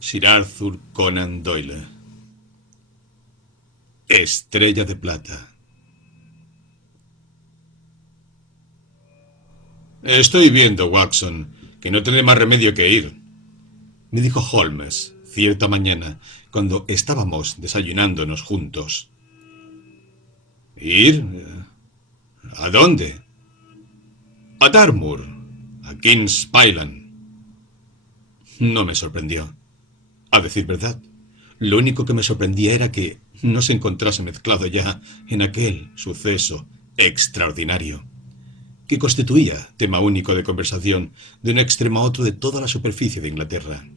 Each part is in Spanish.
Sir Arthur Conan Doyle. Estrella de Plata. Estoy viendo, Watson, que no tendré más remedio que ir, me dijo Holmes cierta mañana cuando estábamos desayunándonos juntos. ¿Ir? ¿A dónde? A Dartmoor, a King's Pyland. No me sorprendió. A decir verdad, lo único que me sorprendía era que no se encontrase mezclado ya en aquel suceso extraordinario, que constituía tema único de conversación de un extremo a otro de toda la superficie de Inglaterra.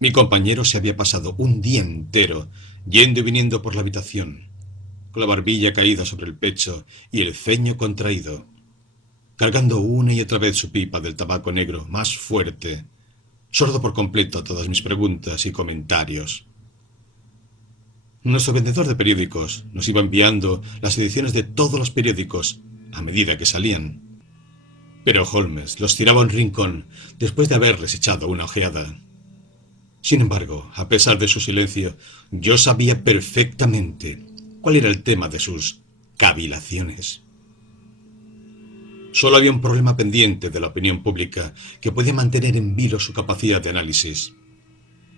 Mi compañero se había pasado un día entero yendo y viniendo por la habitación, con la barbilla caída sobre el pecho y el ceño contraído, cargando una y otra vez su pipa del tabaco negro más fuerte, sordo por completo a todas mis preguntas y comentarios. Nuestro vendedor de periódicos nos iba enviando las ediciones de todos los periódicos a medida que salían, pero Holmes los tiraba a un rincón después de haberles echado una ojeada. Sin embargo, a pesar de su silencio, yo sabía perfectamente cuál era el tema de sus cavilaciones. Solo había un problema pendiente de la opinión pública que podía mantener en vilo su capacidad de análisis.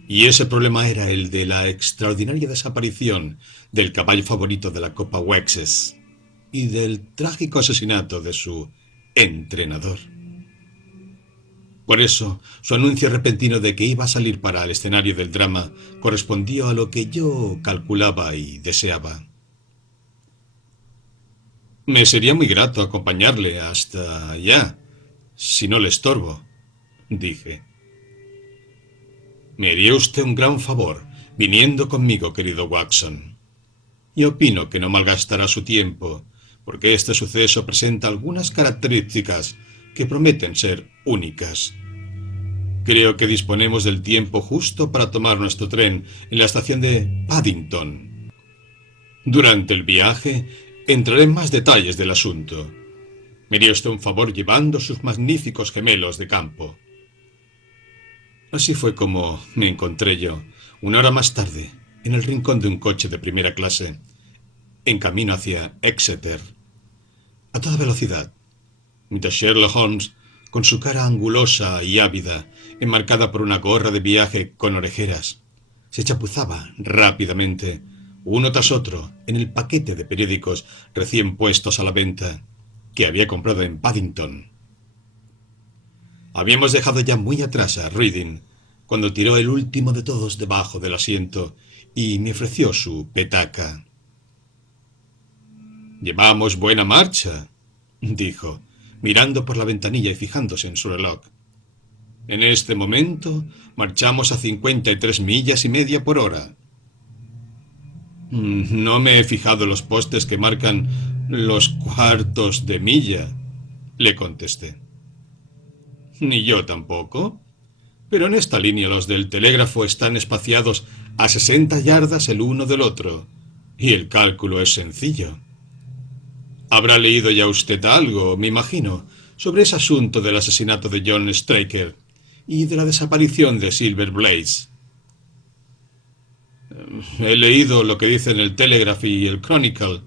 Y ese problema era el de la extraordinaria desaparición del caballo favorito de la Copa Wessex y del trágico asesinato de su entrenador. Por eso, su anuncio repentino de que iba a salir para el escenario del drama correspondió a lo que yo calculaba y deseaba. Me sería muy grato acompañarle hasta allá, si no le estorbo, dije. Me haría usted un gran favor viniendo conmigo, querido Watson. Y opino que no malgastará su tiempo, porque este suceso presenta algunas características que prometen ser únicas. Creo que disponemos del tiempo justo para tomar nuestro tren en la estación de Paddington. Durante el viaje entraré en más detalles del asunto. Me haría usted un favor llevando sus magníficos gemelos de campo. Así fue como me encontré yo, una hora más tarde, en el rincón de un coche de primera clase, en camino hacia Exeter, a toda velocidad, mientras Sherlock Holmes, con su cara angulosa y ávida, enmarcada por una gorra de viaje con orejeras, se chapuzaba rápidamente, uno tras otro, en el paquete de periódicos recién puestos a la venta que había comprado en Paddington. Habíamos dejado ya muy atrás a Reading, cuando tiró el último de todos debajo del asiento y me ofreció su petaca. «Llevamos buena marcha», dijo, mirando por la ventanilla y fijándose en su reloj. «En este momento marchamos a 53 millas y media por hora». «No me he fijado en los postes que marcan los cuartos de milla», le contesté. «Ni yo tampoco. Pero en esta línea los del telégrafo están espaciados a 60 yardas el uno del otro, y el cálculo es sencillo. Habrá leído ya usted algo, me imagino, sobre ese asunto del asesinato de John Straker y de la desaparición de Silver Blaze». «He leído lo que dicen el Telegraph y el Chronicle».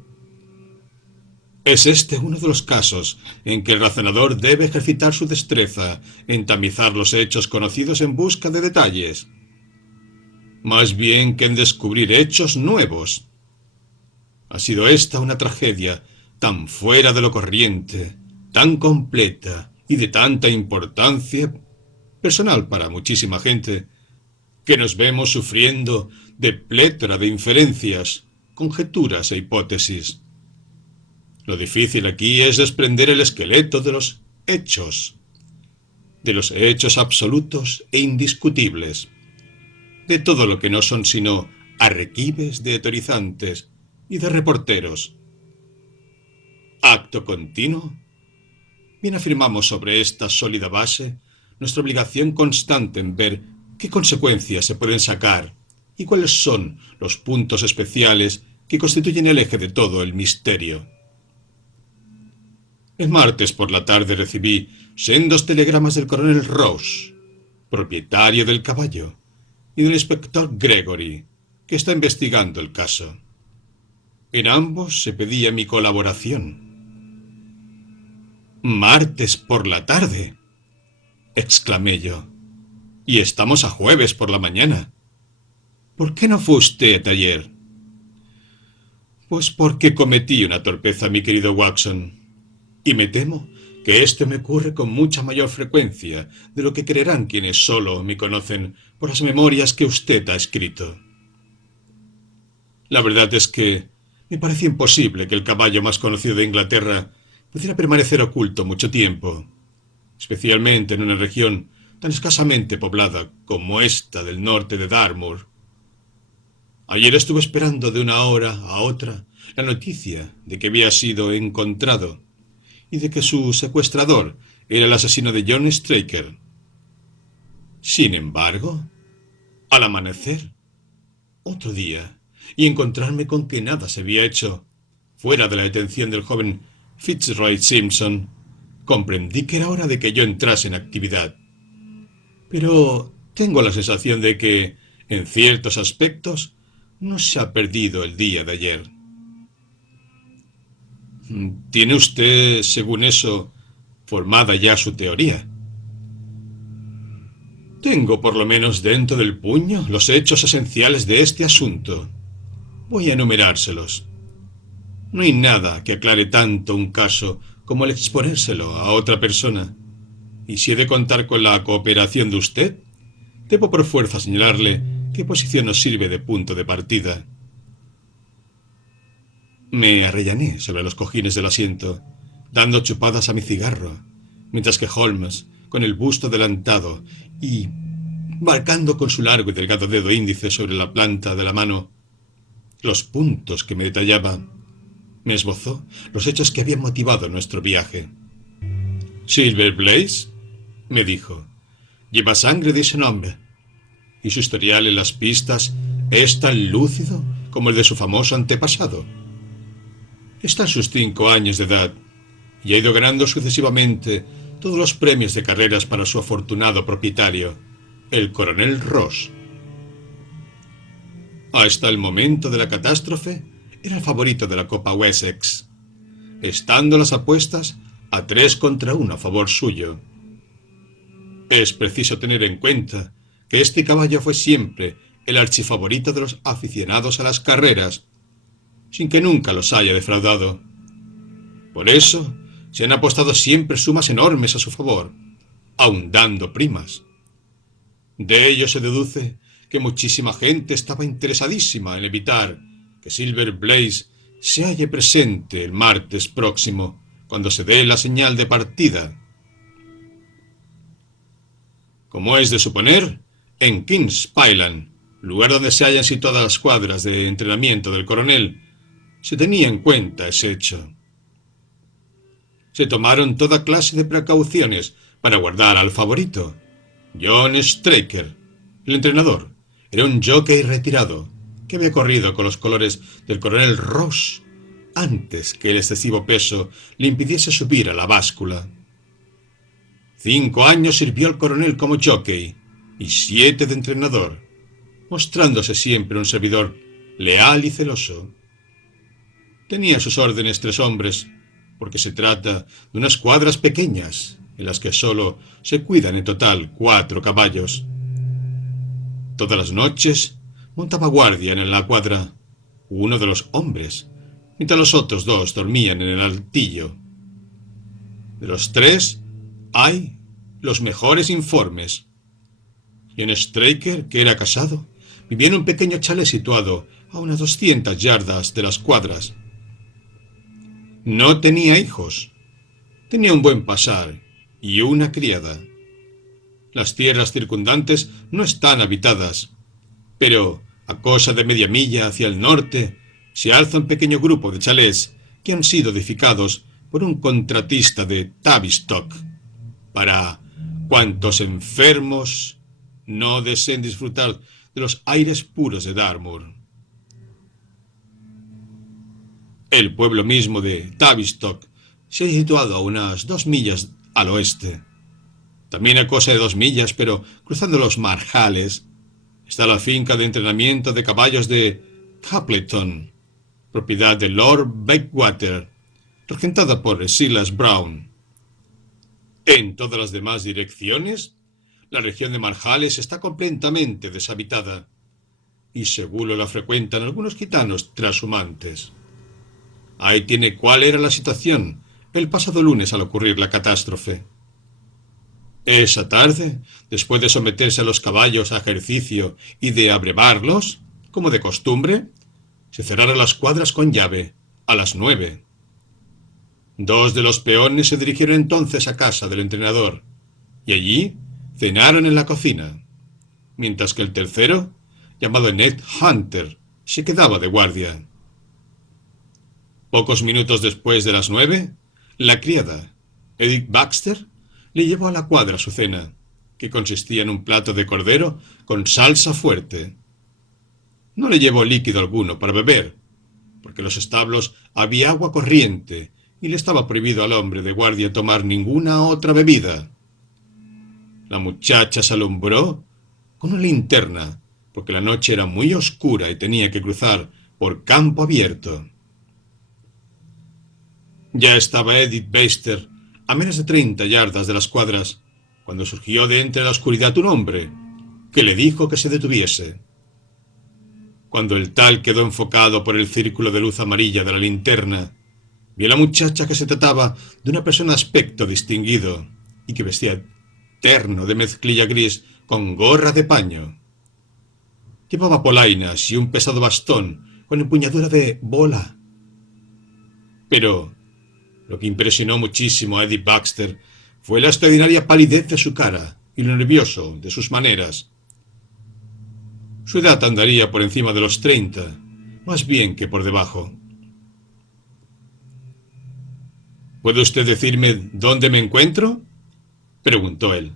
«Es este uno de los casos en que el razonador debe ejercitar su destreza en tamizar los hechos conocidos en busca de detalles, más bien que en descubrir hechos nuevos. Ha sido esta una tragedia tan fuera de lo corriente, tan completa y de tanta importancia personal para muchísima gente, que nos vemos sufriendo de plétora de inferencias, conjeturas e hipótesis. Lo difícil aquí es desprender el esqueleto de los hechos absolutos e indiscutibles, de todo lo que no son sino arrequibes de teorizantes y de reporteros. Acto continuo, bien afirmamos sobre esta sólida base nuestra obligación constante en ver qué consecuencias se pueden sacar y cuáles son los puntos especiales que constituyen el eje de todo el misterio. El martes por la tarde recibí sendos telegramas del coronel Ross, propietario del caballo, y del inspector Gregory, que está investigando el caso. En ambos se pedía mi colaboración. «Martes por la tarde», exclamé yo. «Y estamos a jueves por la mañana. ¿Por qué no fue usted ayer?» «Pues porque cometí una torpeza, mi querido Watson. Y me temo que esto me ocurre con mucha mayor frecuencia de lo que creerán quienes solo me conocen por las memorias que usted ha escrito. La verdad es que me parece imposible que el caballo más conocido de Inglaterra pudiera permanecer oculto mucho tiempo, especialmente en una región tan escasamente poblada como esta del norte de Dartmoor. Ayer estuve esperando de una hora a otra la noticia de que había sido encontrado y de que su secuestrador era el asesino de John Straker. Sin embargo, al amanecer, otro día, y encontrarme con que nada se había hecho, fuera de la detención del joven Fitzroy Simpson, comprendí que era hora de que yo entrase en actividad. Pero tengo la sensación de que, en ciertos aspectos, no se ha perdido el día de ayer. ¿Tiene usted, según eso, formada ya su teoría? Tengo por lo menos dentro del puño los hechos esenciales de este asunto. Voy a enumerárselos. No hay nada que aclare tanto un caso como el exponérselo a otra persona. Y si he de contar con la cooperación de usted, debo por fuerza señalarle qué posición nos sirve de punto de partida. Me arrellané sobre los cojines del asiento, dando chupadas a mi cigarro, mientras que Holmes, con el busto adelantado y marcando con su largo y delgado dedo índice sobre la planta de la mano los puntos que me detallaba, me esbozó los hechos que habían motivado nuestro viaje. «Silver Blaze», me dijo, «lleva sangre de ese nombre, y su historial en las pistas es tan lúcido como el de su famoso antepasado. Está en sus 5 años de edad y ha ido ganando sucesivamente todos los premios de carreras para su afortunado propietario, el coronel Ross. Hasta el momento de la catástrofe era el favorito de la Copa Wessex, estando las apuestas a 3-1 a favor suyo. Es preciso tener en cuenta que este caballo fue siempre el archifavorito de los aficionados a las carreras, sin que nunca los haya defraudado. Por eso se han apostado siempre sumas enormes a su favor, aun dando primas. De ello se deduce que muchísima gente estaba interesadísima en evitar que Silver Blaze se halle presente el martes próximo, cuando se dé la señal de partida. Como es de suponer, en Kings Pyland, lugar donde se hallan situadas las cuadras de entrenamiento del coronel, se tenía en cuenta ese hecho. Se tomaron toda clase de precauciones para guardar al favorito. John Straker, el entrenador, era un jockey retirado que había corrido con los colores del coronel Ross antes que el excesivo peso le impidiese subir a la báscula. 5 años sirvió el coronel como jockey y 7 de entrenador, mostrándose siempre un servidor leal y celoso. Tenía a sus órdenes 3 hombres, porque se trata de unas cuadras pequeñas, en las que solo se cuidan en total 4 caballos. Todas las noches montaba guardia en la cuadra uno de los hombres, mientras los otros 2 dormían en el altillo. De los 3 hay los mejores informes. John Straker, que era casado, vivía en un pequeño chalet situado a unas 200 yardas de las cuadras. No tenía hijos, tenía un buen pasar y una criada. Las tierras circundantes no están habitadas, pero a cosa de media milla hacia el norte se alza un pequeño grupo de chalés que han sido edificados por un contratista de Tavistock para cuantos enfermos no deseen disfrutar de los aires puros de Dartmoor. El pueblo mismo de Tavistock se ha situado a unas 2 millas al oeste. También a cosa de 2 millas, pero cruzando los marjales, está la finca de entrenamiento de caballos de Capleton, propiedad de Lord Bakewater, regentada por Silas Brown. En todas las demás direcciones, la región de marjales está completamente deshabitada, y seguro la frecuentan algunos gitanos trashumantes. Ahí tiene cuál era la situación el pasado lunes al ocurrir la catástrofe. Esa tarde, después de someterse a los caballos a ejercicio y de abrevarlos, como de costumbre, se cerraron las cuadras con llave, a las 9. 2 de los peones se dirigieron entonces a casa del entrenador, y allí cenaron en la cocina, mientras que el tercero, llamado Ned Hunter, se quedaba de guardia. Pocos minutos después de las 9, la criada, Edith Baxter, le llevó a la cuadra su cena, que consistía en un plato de cordero con salsa fuerte. No le llevó líquido alguno para beber, porque en los establos había agua corriente y le estaba prohibido al hombre de guardia tomar ninguna otra bebida. La muchacha se alumbró con una linterna, porque la noche era muy oscura y tenía que cruzar por campo abierto. Ya estaba Edith Baxter a menos de 30 yardas de las cuadras, cuando surgió de entre la oscuridad un hombre, que le dijo que se detuviese. Cuando el tal quedó enfocado por el círculo de luz amarilla de la linterna, vio a la muchacha que se trataba de una persona de aspecto distinguido y que vestía terno de mezclilla gris con gorra de paño. Llevaba polainas y un pesado bastón con empuñadura de bola. Pero lo que impresionó muchísimo a Edith Baxter fue la extraordinaria palidez de su cara y lo nervioso de sus maneras. Su edad andaría por encima de los 30, más bien que por debajo. ¿Puede usted decirme dónde me encuentro?, preguntó él.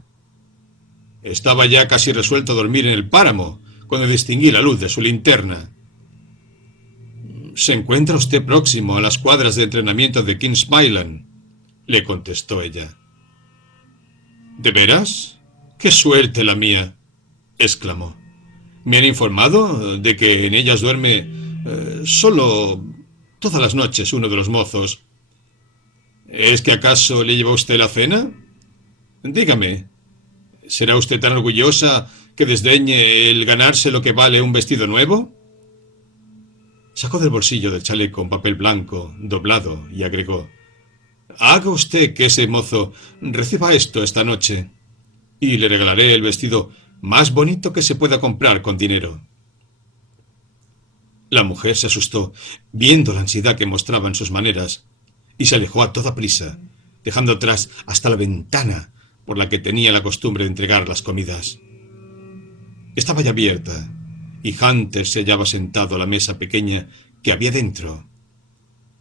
Estaba ya casi resuelto a dormir en el páramo, cuando distinguí la luz de su linterna. «Se encuentra usted próximo a las cuadras de entrenamiento de Kings Pyland», le contestó ella. «¿De veras? ¡Qué suerte la mía!», exclamó. «Me han informado de que en ellas duerme solo todas las noches uno de los mozos. ¿Es que acaso le lleva usted la cena? Dígame, ¿será usted tan orgullosa que desdeñe el ganarse lo que vale un vestido nuevo?» Sacó del bolsillo del chaleco un papel blanco, doblado, y agregó: «Haga usted que ese mozo reciba esto esta noche, y le regalaré el vestido más bonito que se pueda comprar con dinero». La mujer se asustó, viendo la ansiedad que mostraba en sus maneras, y se alejó a toda prisa, dejando atrás hasta la ventana por la que tenía la costumbre de entregar las comidas. Estaba ya abierta, y Hunter se hallaba sentado a la mesa pequeña que había dentro.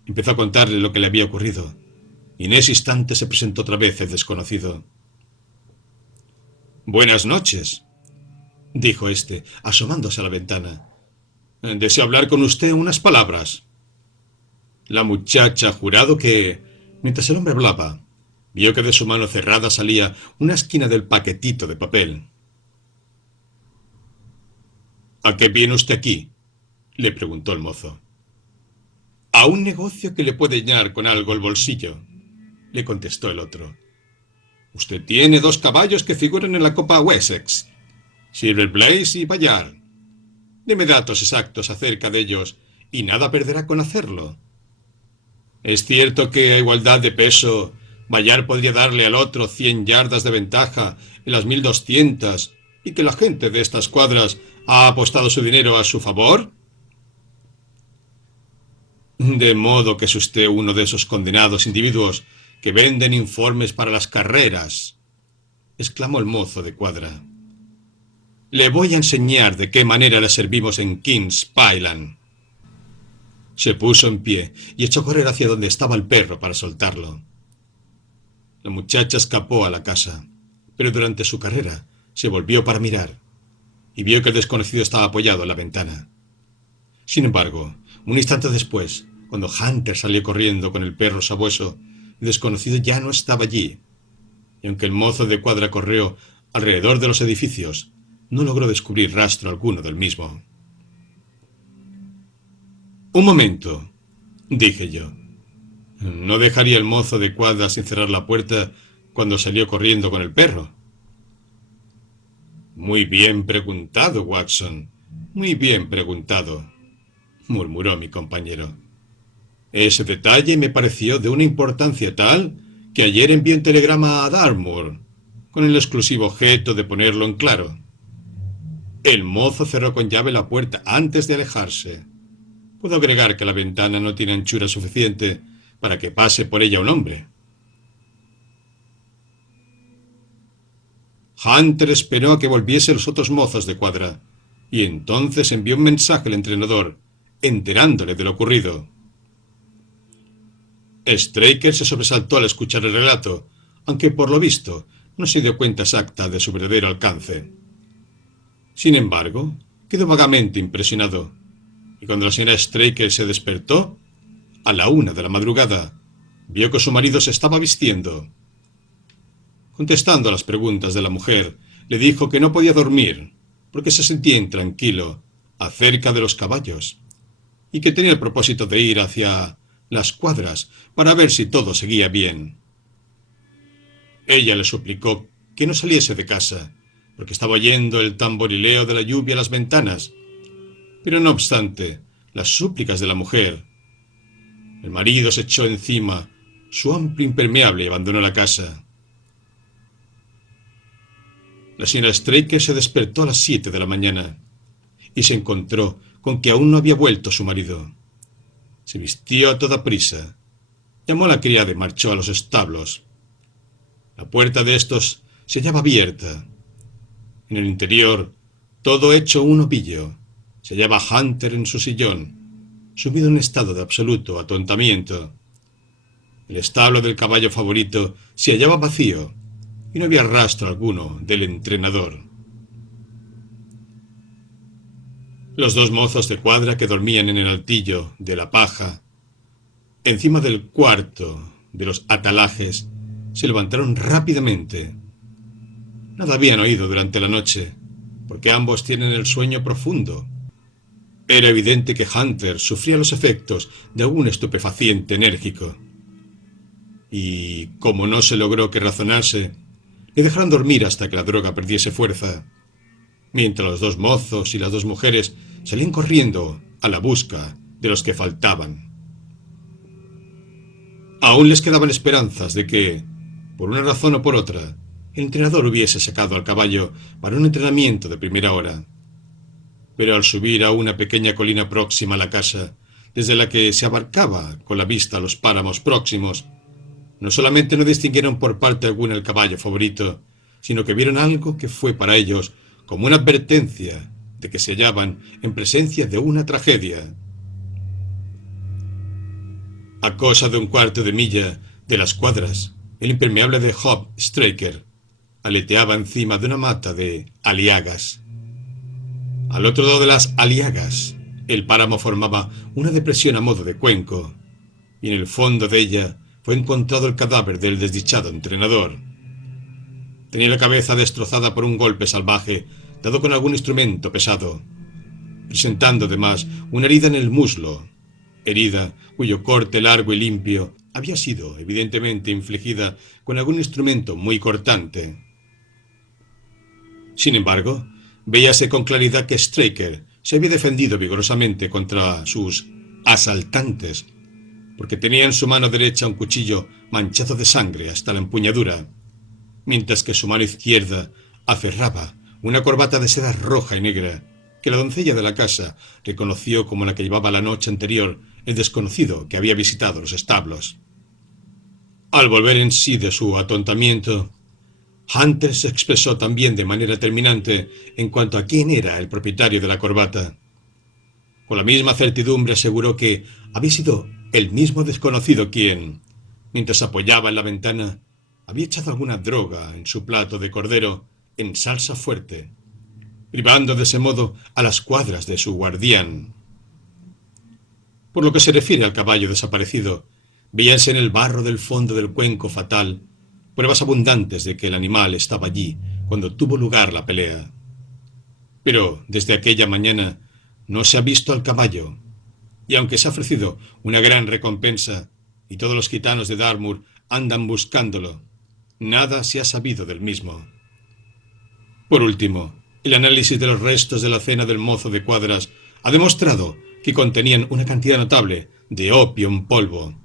Empezó a contarle lo que le había ocurrido, y en ese instante se presentó otra vez el desconocido. «Buenas noches», dijo éste, asomándose a la ventana. «Deseo hablar con usted unas palabras». La muchacha ha jurado que, mientras el hombre hablaba, vio que de su mano cerrada salía una esquina del paquetito de papel. «¿A qué viene usted aquí?», le preguntó el mozo. «A un negocio que le puede llenar con algo el bolsillo», le contestó el otro. «Usted tiene 2 caballos que figuran en la Copa Wessex, Silver Blaze y Bayard. Deme datos exactos acerca de ellos y nada perderá con hacerlo. ¿Es cierto que a igualdad de peso Bayard podría darle al otro 100 yardas de ventaja en las 1200 y que la gente de estas cuadras ha apostado su dinero a su favor?» «De modo que es usted uno de esos condenados individuos que venden informes para las carreras», exclamó el mozo de cuadra. «Le voy a enseñar de qué manera le servimos en Kings Pyland». Se puso en pie y echó a correr hacia donde estaba el perro para soltarlo. La muchacha escapó a la casa, pero durante su carrera se volvió para mirar y vio que el desconocido estaba apoyado en la ventana. Sin embargo, un instante después, cuando Hunter salió corriendo con el perro sabueso, el desconocido ya no estaba allí, y aunque el mozo de cuadra corrió alrededor de los edificios, no logró descubrir rastro alguno del mismo. «Un momento», dije yo. «¿No dejaría el mozo de cuadra sin cerrar la puerta cuando salió corriendo con el perro?» «Muy bien preguntado, Watson, muy bien preguntado», murmuró mi compañero. «Ese detalle me pareció de una importancia tal que ayer envié un telegrama a Dartmoor, con el exclusivo objeto de ponerlo en claro. El mozo cerró con llave la puerta antes de alejarse. Puedo agregar que la ventana no tiene anchura suficiente para que pase por ella un hombre». Hunter esperó a que volviesen los otros mozos de cuadra, y entonces envió un mensaje al entrenador, enterándole de lo ocurrido. Straker se sobresaltó al escuchar el relato, aunque por lo visto no se dio cuenta exacta de su verdadero alcance. Sin embargo, quedó vagamente impresionado, y cuando la señora Straker se despertó, a la 1 de la madrugada, vio que su marido se estaba vistiendo. Contestando a las preguntas de la mujer, le dijo que no podía dormir porque se sentía intranquilo acerca de los caballos y que tenía el propósito de ir hacia las cuadras para ver si todo seguía bien. Ella le suplicó que no saliese de casa porque estaba oyendo el tamborileo de la lluvia a las ventanas, pero no obstante las súplicas de la mujer, el marido se echó encima su amplio impermeable y abandonó la casa. La señora Straker se despertó a las 7 de la mañana y se encontró con que aún no había vuelto su marido. Se vistió a toda prisa, llamó a la criada y marchó a los establos. La puerta de estos se hallaba abierta. En el interior, todo hecho un ovillo, se hallaba Hunter en su sillón, sumido en un estado de absoluto atontamiento. El establo del caballo favorito se hallaba vacío, y no había rastro alguno del entrenador. Los dos mozos de cuadra que dormían en el altillo de la paja, encima del cuarto de los atalajes, se levantaron rápidamente. Nada habían oído durante la noche, porque ambos tienen el sueño profundo. Era evidente que Hunter sufría los efectos de algún estupefaciente enérgico. Y, como no se logró que razonase, le dejaron dormir hasta que la droga perdiese fuerza, mientras los dos mozos y las dos mujeres salían corriendo a la busca de los que faltaban. Aún les quedaban esperanzas de que, por una razón o por otra, el entrenador hubiese sacado al caballo para un entrenamiento de primera hora. Pero al subir a una pequeña colina próxima a la casa, desde la que se abarcaba con la vista a los páramos próximos, no solamente no distinguieron por parte alguna el caballo favorito, sino que vieron algo que fue para ellos como una advertencia de que se hallaban en presencia de una tragedia. A cosa de un cuarto de milla de las cuadras, el impermeable de Job Straker aleteaba encima de una mata de aliagas. Al otro lado de las aliagas, el páramo formaba una depresión a modo de cuenco, y en el fondo de ella fue encontrado el cadáver del desdichado entrenador. Tenía la cabeza destrozada por un golpe salvaje dado con algún instrumento pesado, presentando además una herida en el muslo, herida cuyo corte largo y limpio había sido evidentemente infligida con algún instrumento muy cortante. Sin embargo, veíase con claridad que Straker se había defendido vigorosamente contra sus asaltantes, porque tenía en su mano derecha un cuchillo manchado de sangre hasta la empuñadura, mientras que su mano izquierda aferraba una corbata de seda roja y negra que la doncella de la casa reconoció como la que llevaba la noche anterior el desconocido que había visitado los establos. Al volver en sí de su atontamiento, Hunter se expresó también de manera terminante en cuanto a quién era el propietario de la corbata. Con la misma certidumbre aseguró que había sido el mismo desconocido quien, mientras apoyaba en la ventana, había echado alguna droga en su plato de cordero en salsa fuerte, privando de ese modo a las cuadras de su guardián. Por lo que se refiere al caballo desaparecido, veíase en el barro del fondo del cuenco fatal pruebas abundantes de que el animal estaba allí cuando tuvo lugar la pelea. Pero desde aquella mañana no se ha visto al caballo, y aunque se ha ofrecido una gran recompensa, y todos los gitanos de Dartmoor andan buscándolo, nada se ha sabido del mismo. Por último, el análisis de los restos de la cena del mozo de Cuadras ha demostrado que contenían una cantidad notable de opio en polvo.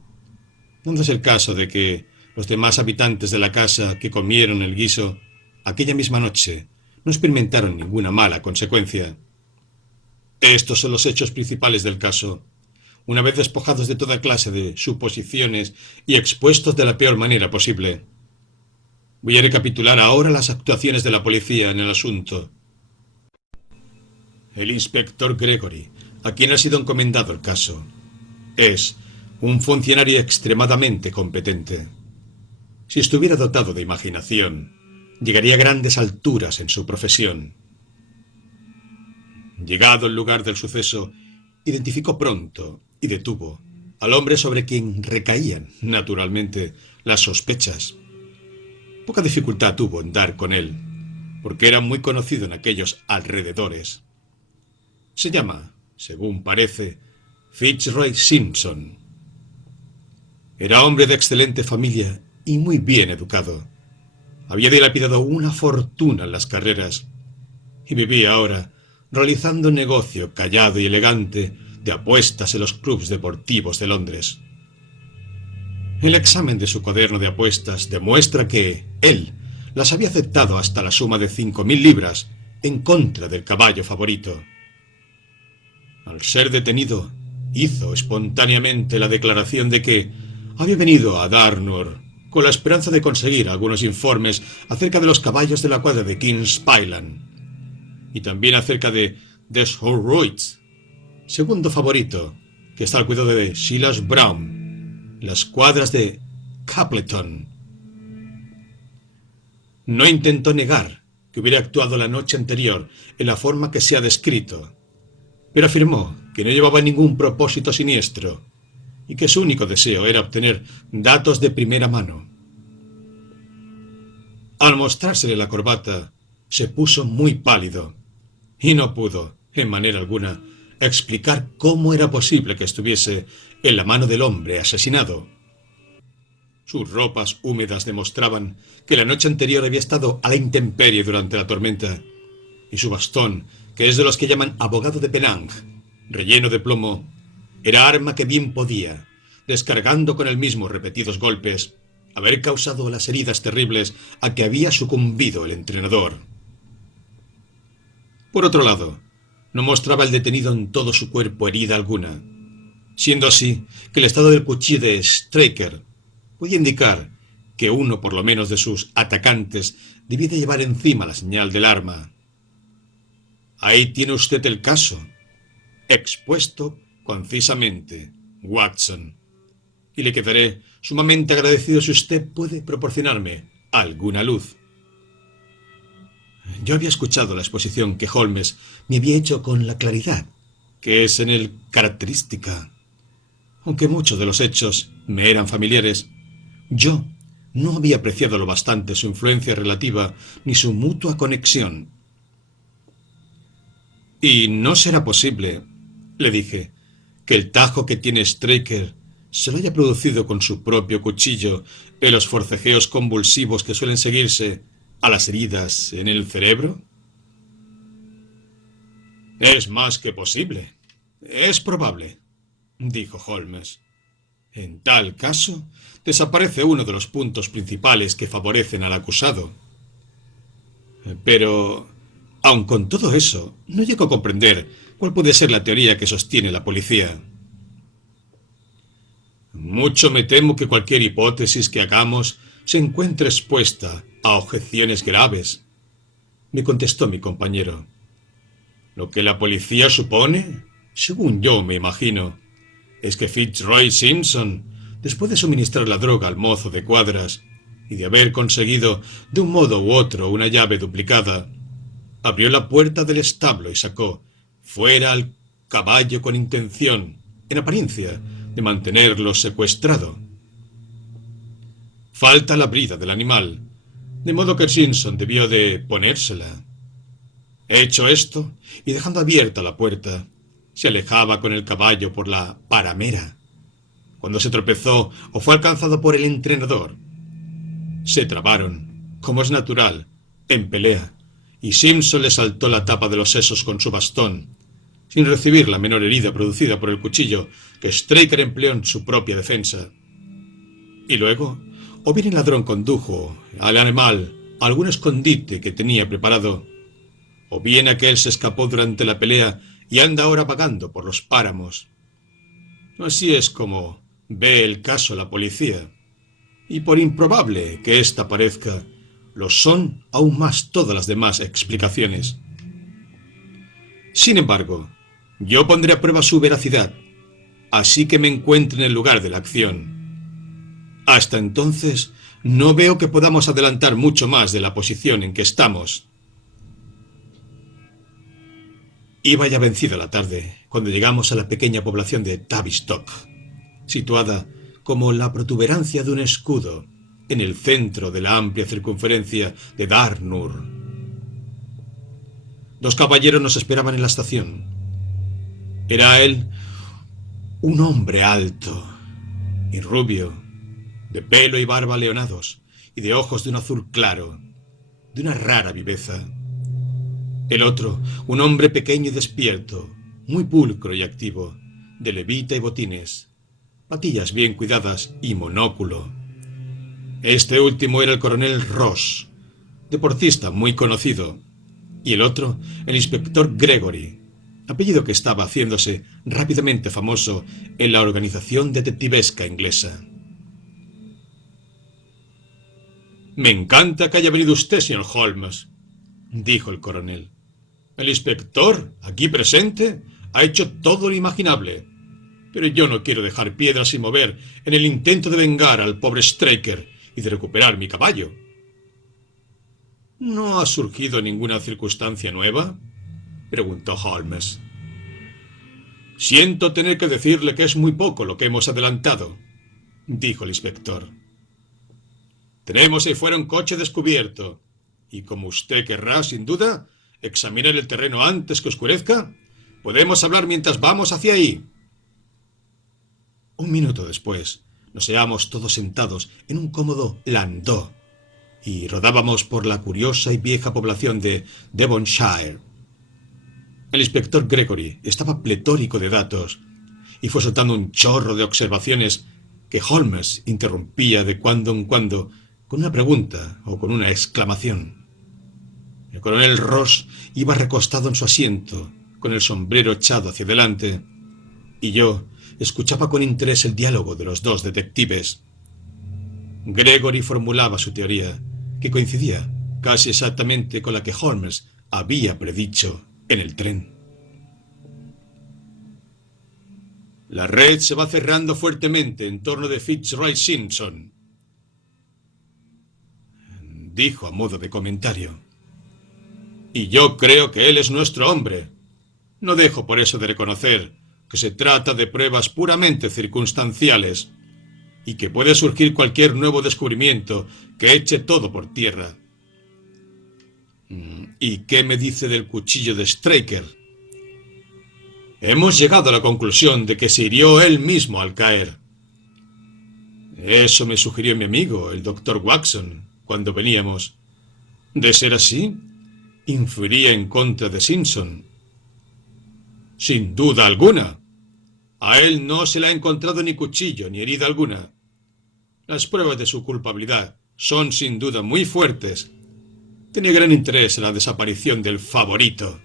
No es el caso de que los demás habitantes de la casa que comieron el guiso aquella misma noche no experimentaron ninguna mala consecuencia. Estos son los hechos principales del caso. Una vez despojados de toda clase de suposiciones y expuestos de la peor manera posible, voy a recapitular ahora las actuaciones de la policía en el asunto. El inspector Gregory, a quien ha sido encomendado el caso, es un funcionario extremadamente competente. Si estuviera dotado de imaginación, llegaría a grandes alturas en su profesión. Llegado al lugar del suceso, identificó pronto y detuvo al hombre sobre quien recaían, naturalmente, las sospechas. Poca dificultad tuvo en dar con él, porque era muy conocido en aquellos alrededores. Se llama, según parece, Fitzroy Simpson. Era hombre de excelente familia y muy bien educado. Había dilapidado una fortuna en las carreras y vivía ahora realizando un negocio callado y elegante de apuestas en los clubes deportivos de Londres. El examen de su cuaderno de apuestas demuestra que él las había aceptado hasta la suma de 5.000 libras en contra del caballo favorito. Al ser detenido, hizo espontáneamente la declaración de que había venido a Dartmoor con la esperanza de conseguir algunos informes acerca de los caballos de la cuadra de King's Pyland y también acerca de Des Horwitz, segundo favorito, que está al cuidado de Silas Brown, las cuadras de Capleton. No intentó negar que hubiera actuado la noche anterior en la forma que se ha descrito, pero afirmó que no llevaba ningún propósito siniestro y que su único deseo era obtener datos de primera mano. Al mostrársele la corbata, se puso muy pálido y no pudo, en manera alguna, explicar cómo era posible que estuviese en la mano del hombre asesinado. Sus ropas húmedas demostraban que la noche anterior había estado a la intemperie durante la tormenta, y su bastón, que es de los que llaman abogado de Penang, relleno de plomo, era arma que bien podía, descargando con él mismo repetidos golpes, haber causado las heridas terribles a que había sucumbido el entrenador. Por otro lado, no mostraba el detenido en todo su cuerpo herida alguna, siendo así que el estado del cuchillo de Straker podía indicar que uno por lo menos de sus atacantes debía de llevar encima la señal del arma. Ahí tiene usted el caso, expuesto concisamente, Watson, y le quedaré sumamente agradecido si usted puede proporcionarme alguna luz. Yo había escuchado la exposición que Holmes me había hecho con la claridad que es en él característica. Aunque muchos de los hechos me eran familiares, yo no había apreciado lo bastante su influencia relativa ni su mutua conexión. Y no será posible, le dije, que el tajo que tiene Straker se lo haya producido con su propio cuchillo en los forcejeos convulsivos que suelen seguirse a las heridas en el cerebro. Es más que posible. Es probable, dijo Holmes. En tal caso, desaparece uno de los puntos principales que favorecen al acusado. Pero, aun con todo eso, no llego a comprender cuál puede ser la teoría que sostiene la policía. Mucho me temo que cualquier hipótesis que hagamos se encuentre expuesta a objeciones graves, me contestó mi compañero. Lo que la policía supone, según yo me imagino, es que Fitzroy Simpson, después de suministrar la droga al mozo de Cuadras y de haber conseguido de un modo u otro una llave duplicada, abrió la puerta del establo y sacó fuera al caballo con intención, en apariencia, de mantenerlo secuestrado. Falta la brida del animal, de modo que Simpson debió de ponérsela. Hecho esto, y dejando abierta la puerta, se alejaba con el caballo por la paramera, cuando se tropezó o fue alcanzado por el entrenador. Se trabaron, como es natural, en pelea, y Simpson le saltó la tapa de los sesos con su bastón, sin recibir la menor herida producida por el cuchillo que Straker empleó en su propia defensa. Y luego, o bien el ladrón condujo al animal a algún escondite que tenía preparado, o bien aquel se escapó durante la pelea y anda ahora vagando por los páramos. Así es como ve el caso la policía, y por improbable que ésta parezca, lo son aún más todas las demás explicaciones. Sin embargo, yo pondré a prueba su veracidad, así que me encuentre en el lugar de la acción. Hasta entonces, no veo que podamos adelantar mucho más de la posición en que estamos. Iba ya vencida la tarde, cuando llegamos a la pequeña población de Tavistock, situada como la protuberancia de un escudo en el centro de la amplia circunferencia de Darnur. Dos caballeros nos esperaban en la estación. Era él un hombre alto y rubio, de pelo y barba leonados y de ojos de un azul claro, de una rara viveza. El otro, un hombre pequeño y despierto, muy pulcro y activo, de levita y botines, patillas bien cuidadas y monóculo. Este último era el coronel Ross, deportista muy conocido, y el otro, el inspector Gregory, apellido que estaba haciéndose rápidamente famoso en la organización detectivesca inglesa. «Me encanta que haya venido usted, señor Holmes», dijo el coronel. «El inspector, aquí presente, ha hecho todo lo imaginable, pero yo no quiero dejar piedras sin mover en el intento de vengar al pobre Straker y de recuperar mi caballo». «¿No ha surgido ninguna circunstancia nueva?», preguntó Holmes. «Siento tener que decirle que es muy poco lo que hemos adelantado», dijo el inspector. «Tenemos ahí fuera un coche descubierto, y como usted querrá, sin duda, examinar el terreno antes que oscurezca, podemos hablar mientras vamos hacia ahí». Un minuto después, nos hallamos todos sentados en un cómodo landau y rodábamos por la curiosa y vieja población de Devonshire. El inspector Gregory estaba pletórico de datos y fue soltando un chorro de observaciones que Holmes interrumpía de cuando en cuando con una pregunta o con una exclamación. El coronel Ross iba recostado en su asiento, con el sombrero echado hacia adelante, y yo escuchaba con interés el diálogo de los dos detectives. Gregory formulaba su teoría, que coincidía casi exactamente con la que Holmes había predicho en el tren. «La red se va cerrando fuertemente en torno de Fitzroy Simpson», dijo a modo de comentario. «Y yo creo que él es nuestro hombre. No dejo por eso de reconocer que se trata de pruebas puramente circunstanciales y que puede surgir cualquier nuevo descubrimiento que eche todo por tierra». «¿Y qué me dice del cuchillo de Straker?» «Hemos llegado a la conclusión de que se hirió él mismo al caer. Eso me sugirió mi amigo, el doctor Watson, cuando veníamos. De ser así, influiría en contra de Simpson». «Sin duda alguna. A él no se le ha encontrado ni cuchillo ni herida alguna. Las pruebas de su culpabilidad son sin duda muy fuertes. Tiene gran interés en la desaparición del favorito.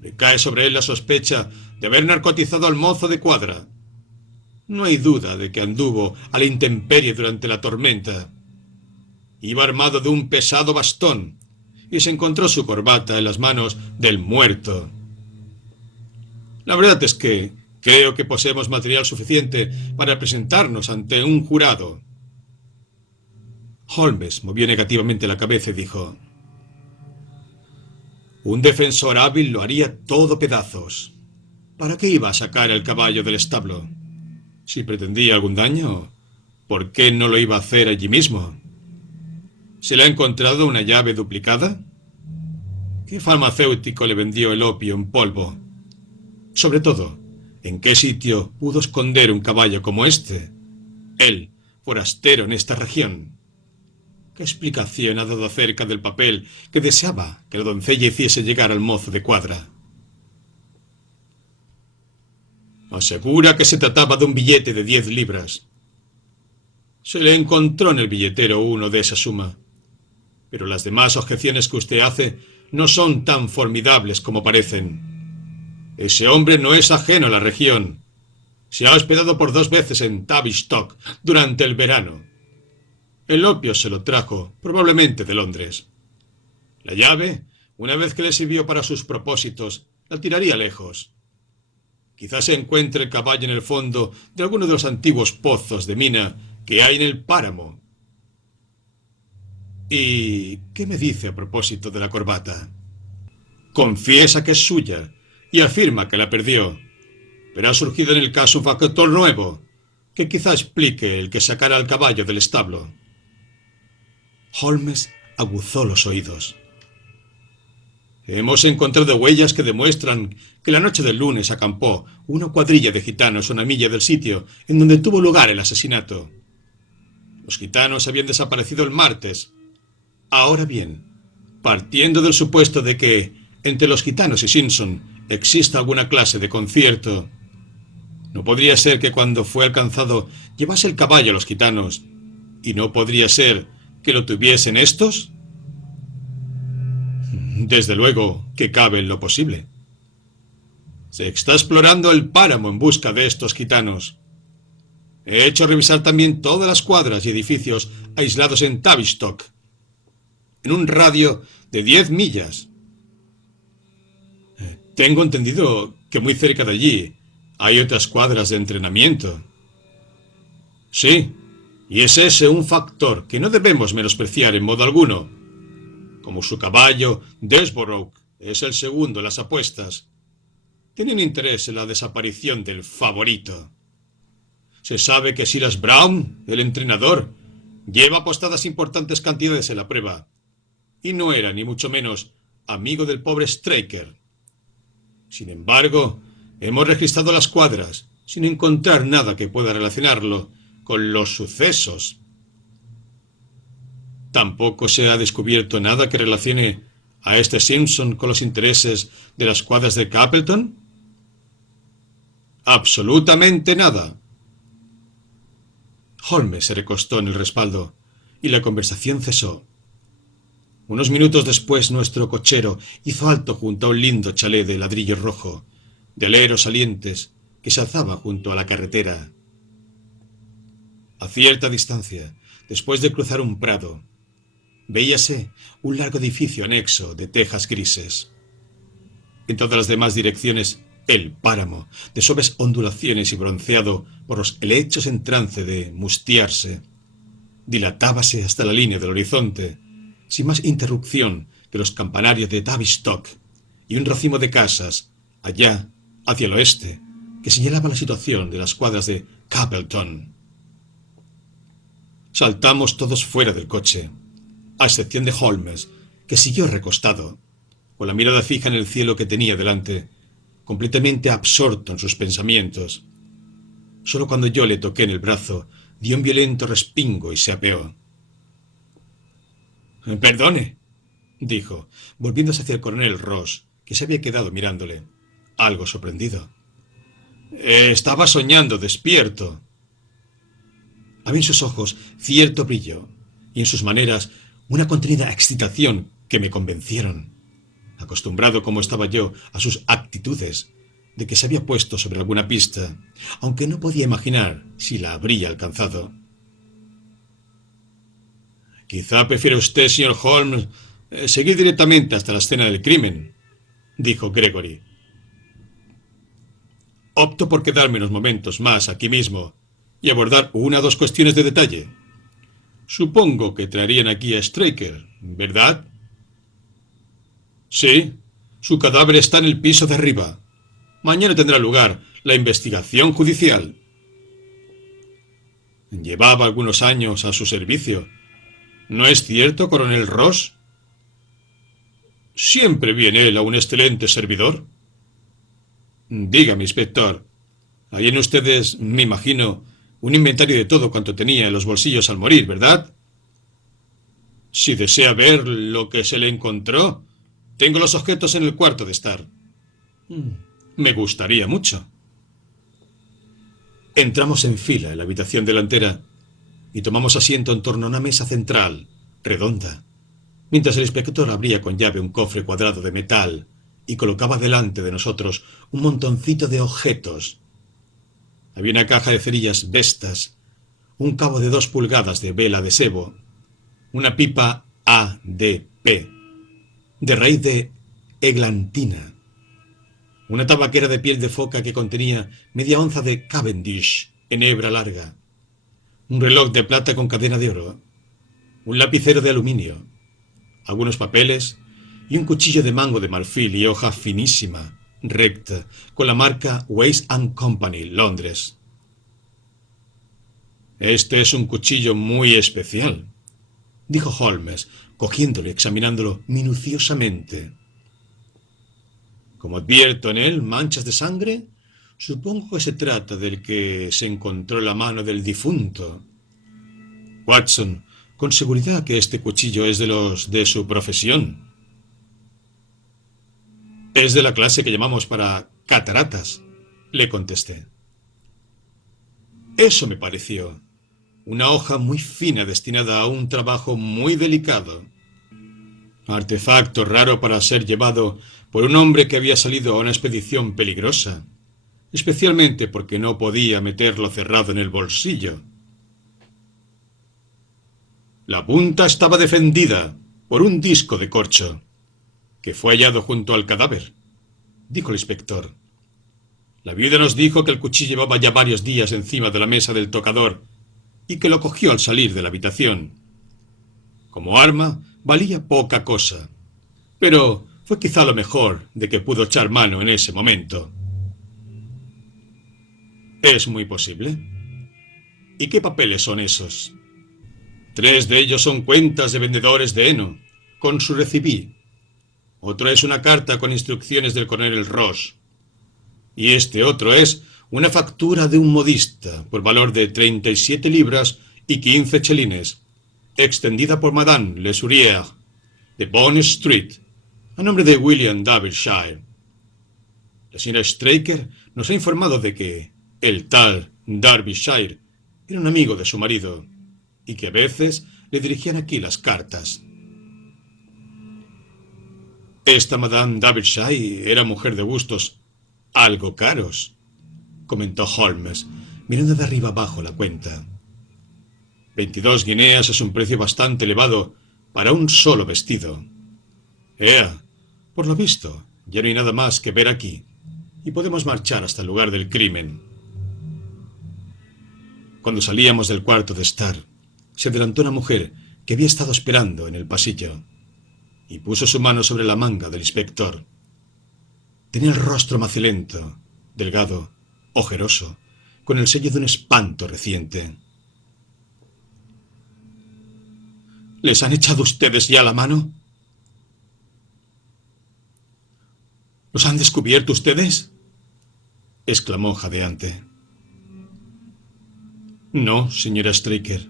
Le cae sobre él la sospecha de haber narcotizado al mozo de cuadra. No hay duda de que anduvo a la intemperie durante la tormenta. Iba armado de un pesado bastón y se encontró su corbata en las manos del muerto. La verdad es que creo que poseemos material suficiente para presentarnos ante un jurado». Holmes movió negativamente la cabeza y dijo: «Un defensor hábil lo haría todo pedazos. ¿Para qué iba a sacar el caballo del establo? Si pretendía algún daño, ¿Por qué no lo iba a hacer allí mismo? ¿Se le ha encontrado una llave duplicada? ¿Qué farmacéutico le vendió el opio en polvo? Sobre todo, ¿en qué sitio pudo esconder un caballo como este? Él, forastero en esta región. ¿Qué explicación ha dado acerca del papel que deseaba que la doncella hiciese llegar al mozo de cuadra? Asegura que se trataba de un billete de 10 libras. Se le encontró en el billetero uno de esa suma. Pero las demás objeciones que usted hace no son tan formidables como parecen. Ese hombre no es ajeno a la región. Se ha hospedado por 2 veces en Tavistock durante el verano. El opio se lo trajo, probablemente de Londres. La llave, una vez que le sirvió para sus propósitos, la tiraría lejos. Quizás se encuentre el caballo en el fondo de alguno de los antiguos pozos de mina que hay en el páramo. ¿Y qué me dice a propósito de la corbata? Confiesa que es suya y afirma que la perdió. Pero ha surgido en el caso un factor nuevo, que quizá explique el que sacara al caballo del establo. Holmes aguzó los oídos. Hemos encontrado huellas que demuestran que la noche del lunes acampó una cuadrilla de gitanos a una milla del sitio en donde tuvo lugar el asesinato. Los gitanos habían desaparecido el martes. Ahora bien, partiendo del supuesto de que entre los gitanos y Simpson exista alguna clase de concierto, ¿no podría ser que cuando fue alcanzado llevase el caballo a los gitanos? ¿Y no podría ser que lo tuviesen estos? Desde luego que cabe en lo posible. Se está explorando el páramo en busca de estos gitanos. He hecho revisar también todas las cuadras y edificios aislados en Tavistock, en un radio de 10 millas. Tengo entendido que muy cerca de allí hay otras cuadras de entrenamiento. Sí, y es ese un factor que no debemos menospreciar en modo alguno. Como su caballo, Desborough, es el segundo en las apuestas, tienen interés en la desaparición del favorito. Se sabe que Silas Brown, el entrenador, lleva apostadas importantes cantidades en la prueba, y no era ni mucho menos amigo del pobre Straker. Sin embargo, hemos registrado las cuadras sin encontrar nada que pueda relacionarlo con los sucesos. Tampoco se ha descubierto nada que relacione a este Simpson con los intereses de las cuadras de Capleton. Absolutamente nada. Holmes se recostó en el respaldo y la conversación cesó. Unos minutos después nuestro cochero hizo alto junto a un lindo chalet de ladrillo rojo, de aleros salientes, que se alzaba junto a la carretera. A cierta distancia, después de cruzar un prado, veíase un largo edificio anexo de tejas grises. En todas las demás direcciones, el páramo, de suaves ondulaciones y bronceado por los helechos en trance de mustiarse, dilatábase hasta la línea del horizonte, sin más interrupción que los campanarios de Tavistock y un racimo de casas, allá, hacia el oeste, que señalaba la situación de las cuadras de Capleton. Saltamos todos fuera del coche, a excepción de Holmes, que siguió recostado, con la mirada fija en el cielo que tenía delante, completamente absorto en sus pensamientos. Solo cuando yo le toqué en el brazo, dio un violento respingo y se apeó. «Perdone», dijo, volviéndose hacia el coronel Ross, que se había quedado mirándole, algo sorprendido. «Estaba soñando despierto». Había en sus ojos cierto brillo, y en sus maneras una contenida excitación que me convencieron, acostumbrado como estaba yo a sus actitudes, de que se había puesto sobre alguna pista, aunque no podía imaginar si la habría alcanzado. «Quizá prefiere usted, señor Holmes, seguir directamente hasta la escena del crimen», dijo Gregory. «Opto por quedarme unos momentos más aquí mismo y abordar una o dos cuestiones de detalle. Supongo que traerían aquí a Straker, ¿verdad?» «Sí, su cadáver está en el piso de arriba. Mañana tendrá lugar la investigación judicial». Llevaba algunos años a su servicio. ¿No es cierto, coronel Ross? ¿Siempre viene él a un excelente servidor? Dígame, inspector. Hay en ustedes, me imagino, un inventario de todo cuanto tenía en los bolsillos al morir, ¿verdad? Si desea ver lo que se le encontró, tengo los objetos en el cuarto de estar. Me gustaría mucho. Entramos en fila en la habitación delantera y tomamos asiento en torno a una mesa central, redonda, mientras el inspector abría con llave un cofre cuadrado de metal y colocaba delante de nosotros un montoncito de objetos. Había una caja de cerillas Vestas, un cabo de 2 pulgadas de vela de sebo, una pipa ADP, de raíz de eglantina, una tabaquera de piel de foca que contenía media onza de Cavendish en hebra larga, un reloj de plata con cadena de oro, un lapicero de aluminio, algunos papeles y un cuchillo de mango de marfil y hoja finísima, recta, con la marca Weiss & Company, Londres. Este es un cuchillo muy especial, dijo Holmes, cogiéndolo y examinándolo minuciosamente. Como advierto en él manchas de sangre, supongo que se trata del que se encontró en la mano del difunto. Watson, con seguridad que este cuchillo es de los de su profesión. Es de la clase que llamamos para cataratas, le contesté. Eso me pareció. Una hoja muy fina destinada a un trabajo muy delicado. Artefacto raro para ser llevado por un hombre que había salido a una expedición peligrosa, especialmente porque no podía meterlo cerrado en el bolsillo. La punta estaba defendida por un disco de corcho, que fue hallado junto al cadáver, dijo el inspector. La viuda nos dijo que el cuchillo llevaba ya varios días encima de la mesa del tocador y que lo cogió al salir de la habitación. Como arma, valía poca cosa, pero fue quizá lo mejor de que pudo echar mano en ese momento. Es muy posible. ¿Y qué papeles son esos? 3 de ellos son cuentas de vendedores de heno, con su recibí. Otro es una carta con instrucciones del coronel Ross. Y este otro es una factura de un modista por valor de 37 libras y 15 chelines, extendida por Madame Le Sourier, de Bond Street, a nombre de William Derbyshire. La señora Straker nos ha informado de que el tal Derbyshire era un amigo de su marido y que a veces le dirigían aquí las cartas. Esta Madame Derbyshire era mujer de gustos algo caros, comentó Holmes, mirando de arriba abajo la cuenta. 22 guineas es un precio bastante elevado para un solo vestido. Por lo visto, ya no hay nada más que ver aquí, y podemos marchar hasta el lugar del crimen. Cuando salíamos del cuarto de estar, se adelantó una mujer que había estado esperando en el pasillo, y puso su mano sobre la manga del inspector. Tenía el rostro macilento, delgado, ojeroso, con el sello de un espanto reciente. ¿Les han echado ustedes ya la mano? ¿Los han descubierto ustedes? Exclamó jadeante. No, señora Straker,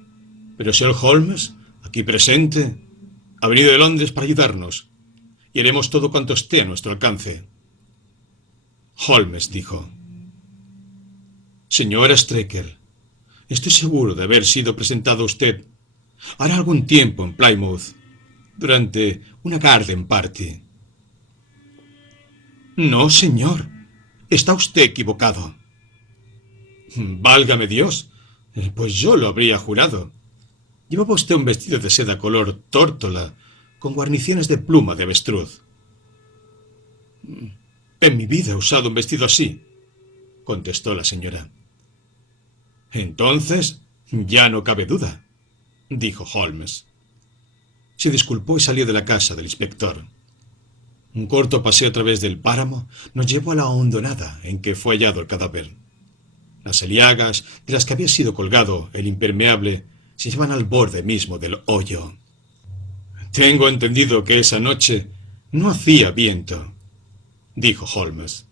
pero Sir Holmes, aquí presente, ha venido de Londres para ayudarnos, y haremos todo cuanto esté a nuestro alcance. Holmes dijo: Señora Straker, estoy seguro de haber sido presentado a usted hará algún tiempo en Plymouth, durante una garden party. No, señor, está usted equivocado. Válgame Dios, pues yo lo habría jurado. Llevaba usted un vestido de seda color tórtola, con guarniciones de pluma de avestruz. En mi vida he usado un vestido así, contestó la señora. Entonces, ya no cabe duda, dijo Holmes. Se disculpó y salió de la casa del inspector. Un corto paseo a través del páramo nos llevó a la hondonada en que fue hallado el cadáver. Las aliagas de las que había sido colgado el impermeable se llevan al borde mismo del hoyo. Tengo entendido que esa noche no hacía viento, dijo Holmes.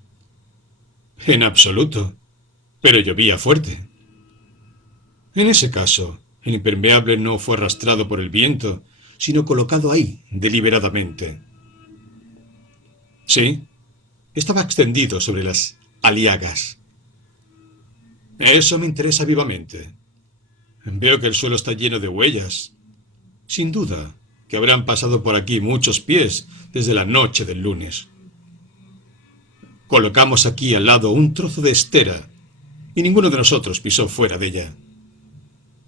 En absoluto, pero llovía fuerte. En ese caso, el impermeable no fue arrastrado por el viento, sino colocado ahí deliberadamente. Sí, estaba extendido sobre las aliagas. Eso me interesa vivamente. Veo que el suelo está lleno de huellas. Sin duda, que habrán pasado por aquí muchos pies desde la noche del lunes. Colocamos aquí al lado un trozo de estera y ninguno de nosotros pisó fuera de ella.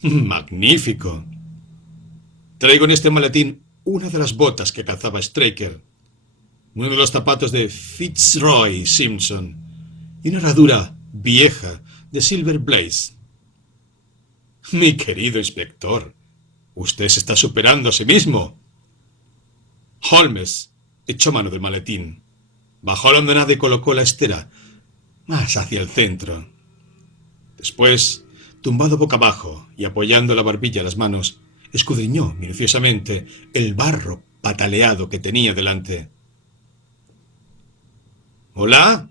¡Magnífico! Traigo en este maletín una de las botas que calzaba Straker, uno de los zapatos de Fitzroy Simpson y una herradura vieja de Silver Blaze. Mi querido inspector, usted se está superando a sí mismo. Holmes echó mano del maletín, bajó la hondonada y colocó la estera más hacia el centro. Después, tumbado boca abajo y apoyando la barbilla en las manos, escudriñó minuciosamente el barro pataleado que tenía delante. «¿Hola?»,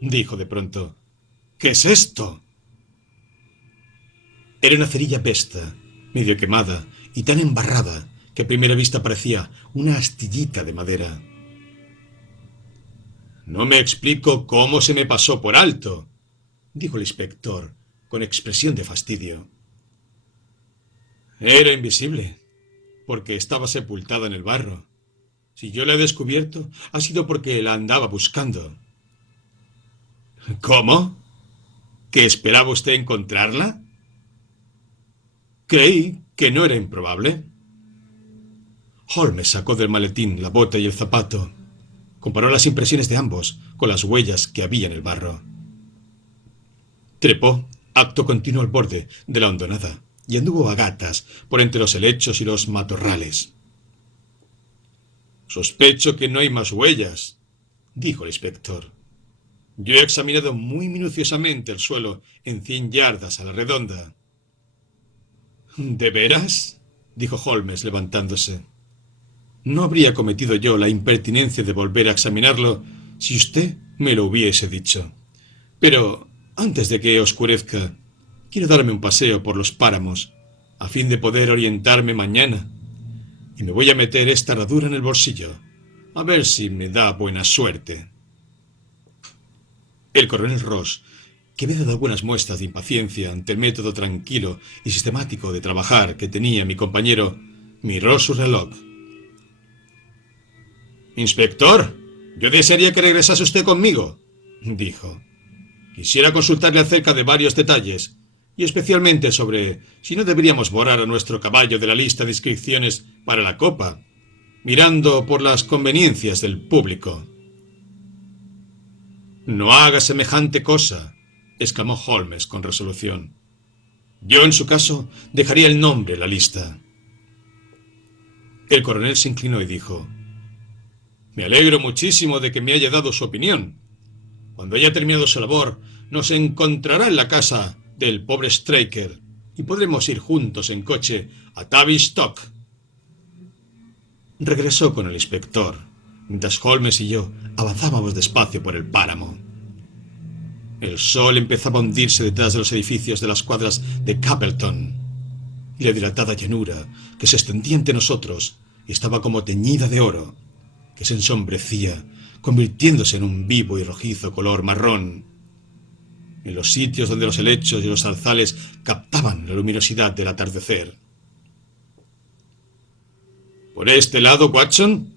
dijo de pronto. «¿Qué es esto?». Era una cerilla vesta, medio quemada y tan embarrada que a primera vista parecía una astillita de madera. «No me explico cómo se me pasó por alto», dijo el inspector, con expresión de fastidio. «Era invisible, porque estaba sepultada en el barro. Si yo la he descubierto, ha sido porque la andaba buscando». «¿Cómo? ¿Que esperaba usted encontrarla?». «Creí que no era improbable». Holmes sacó del maletín la bota y el zapato. Comparó las impresiones de ambos con las huellas que había en el barro. Trepó, acto continuo al borde de la hondonada, y anduvo a gatas por entre los helechos y los matorrales. «Sospecho que no hay más huellas», dijo el inspector. «Yo he examinado muy minuciosamente el suelo en 100 yardas a la redonda». «¿De veras?», dijo Holmes, levantándose. «No habría cometido yo la impertinencia de volver a examinarlo si usted me lo hubiese dicho. Pero, antes de que oscurezca, quiero darme un paseo por los páramos, a fin de poder orientarme mañana, y me voy a meter esta herradura en el bolsillo, a ver si me da buena suerte». El coronel Ross, que había dado algunas muestras de impaciencia ante el método tranquilo y sistemático de trabajar que tenía mi compañero, miró su reloj. «Inspector, yo desearía que regresase usted conmigo», dijo. «Quisiera consultarle acerca de varios detalles, y especialmente sobre si no deberíamos borrar a nuestro caballo de la lista de inscripciones para la copa, mirando por las conveniencias del público». «No haga semejante cosa», exclamó Holmes con resolución. «Yo, en su caso, dejaría el nombre en la lista». El coronel se inclinó y dijo: «Me alegro muchísimo de que me haya dado su opinión. Cuando haya terminado su labor, nos encontrará en la casa del pobre Straker y podremos ir juntos en coche a Tavistock». Regresó con el inspector, mientras Holmes y yo avanzábamos despacio por el páramo. El sol empezaba a hundirse detrás de los edificios de las cuadras de Capleton, y la dilatada llanura que se extendía ante nosotros estaba como teñida de oro, que se ensombrecía, convirtiéndose en un vivo y rojizo color marrón. En los sitios donde los helechos y los zarzales captaban la luminosidad del atardecer. «¿Por este lado, Watson?»,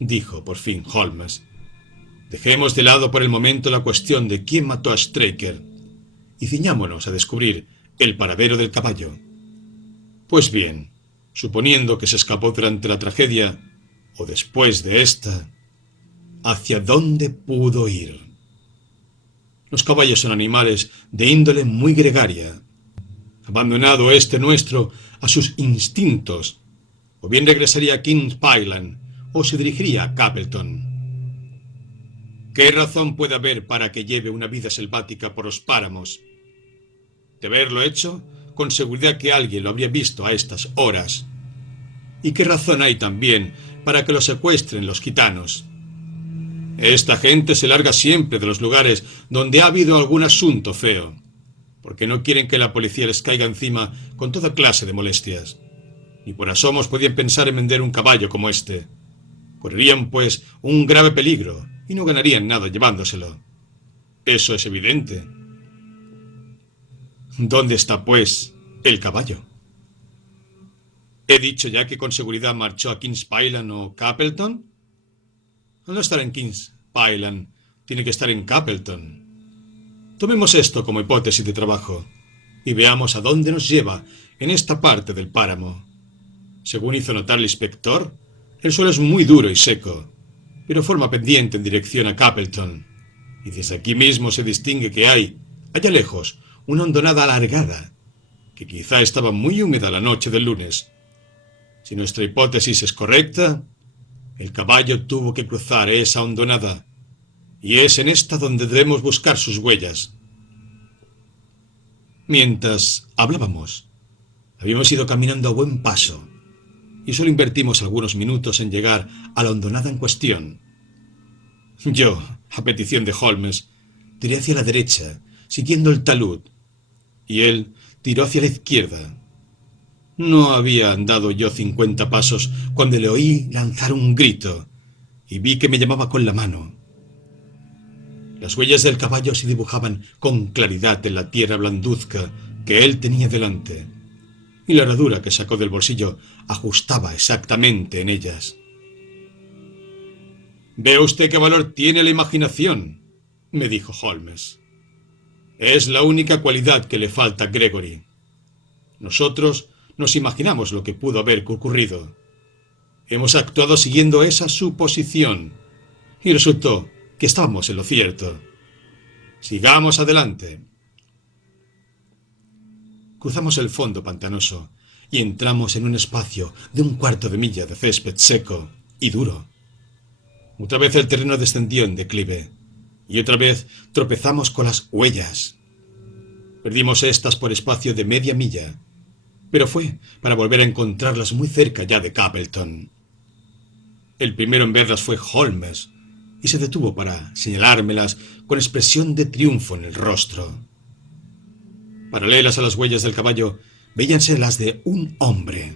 dijo por fin Holmes. «Dejemos de lado por el momento la cuestión de quién mató a Straker y ciñámonos a descubrir el paradero del caballo. Pues bien, suponiendo que se escapó durante la tragedia o después de esta, ¿hacia dónde pudo ir? Los caballos son animales de índole muy gregaria. Abandonado este nuestro a sus instintos, o bien regresaría a Kings Pyland o se dirigiría a Capleton. ¿Qué razón puede haber para que lleve una vida selvática por los páramos De haberlo hecho, con seguridad que alguien lo habría visto a estas horas. ¿Y qué razón hay también para que lo secuestren los gitanos? Esta gente se larga siempre de los lugares donde ha habido algún asunto feo, porque no quieren que la policía les caiga encima con toda clase de molestias. Ni por asomos podían pensar en vender un caballo como este. Correrían, pues, un grave peligro y no ganarían nada llevándoselo. Eso es evidente. ¿Dónde está, pues, el caballo? ¿He dicho ya que con seguridad marchó a Kings Pyland o Capleton? Al no estar en Kings Pyland, tiene que estar en Capleton. Tomemos esto como hipótesis de trabajo y veamos a dónde nos lleva en esta parte del páramo. Según hizo notar el inspector, el suelo es muy duro y seco, pero forma pendiente en dirección a Capleton, y desde aquí mismo se distingue que hay, allá lejos, una hondonada alargada, que quizá estaba muy húmeda la noche del lunes. Si nuestra hipótesis es correcta, el caballo tuvo que cruzar esa hondonada, y es en esta donde debemos buscar sus huellas. Mientras hablábamos, habíamos ido caminando a buen paso, y solo invertimos algunos minutos en llegar a la hondonada en cuestión. Yo, a petición de Holmes, tiré hacia la derecha, siguiendo el talud, y él tiró hacia la izquierda. No había andado yo 50 pasos cuando le oí lanzar un grito, y vi que me llamaba con la mano. Las huellas del caballo se dibujaban con claridad en la tierra blanduzca que él tenía delante, y la herradura que sacó del bolsillo ajustaba exactamente en ellas. «Ve usted qué valor tiene la imaginación», me dijo Holmes. «Es la única cualidad que le falta a Gregory. Nosotros nos imaginamos lo que pudo haber ocurrido. Hemos actuado siguiendo esa suposición, y resultó que estábamos en lo cierto. Sigamos adelante». Cruzamos el fondo pantanoso y entramos en un espacio de 1/4 de milla de césped seco y duro. Otra vez el terreno descendió en declive, y otra vez tropezamos con las huellas. Perdimos estas por espacio de media milla, pero fue para volver a encontrarlas muy cerca ya de Capleton. El primero en verlas fue Holmes, y se detuvo para señalármelas con expresión de triunfo en el rostro. Paralelas a las huellas del caballo, veíanse las de un hombre.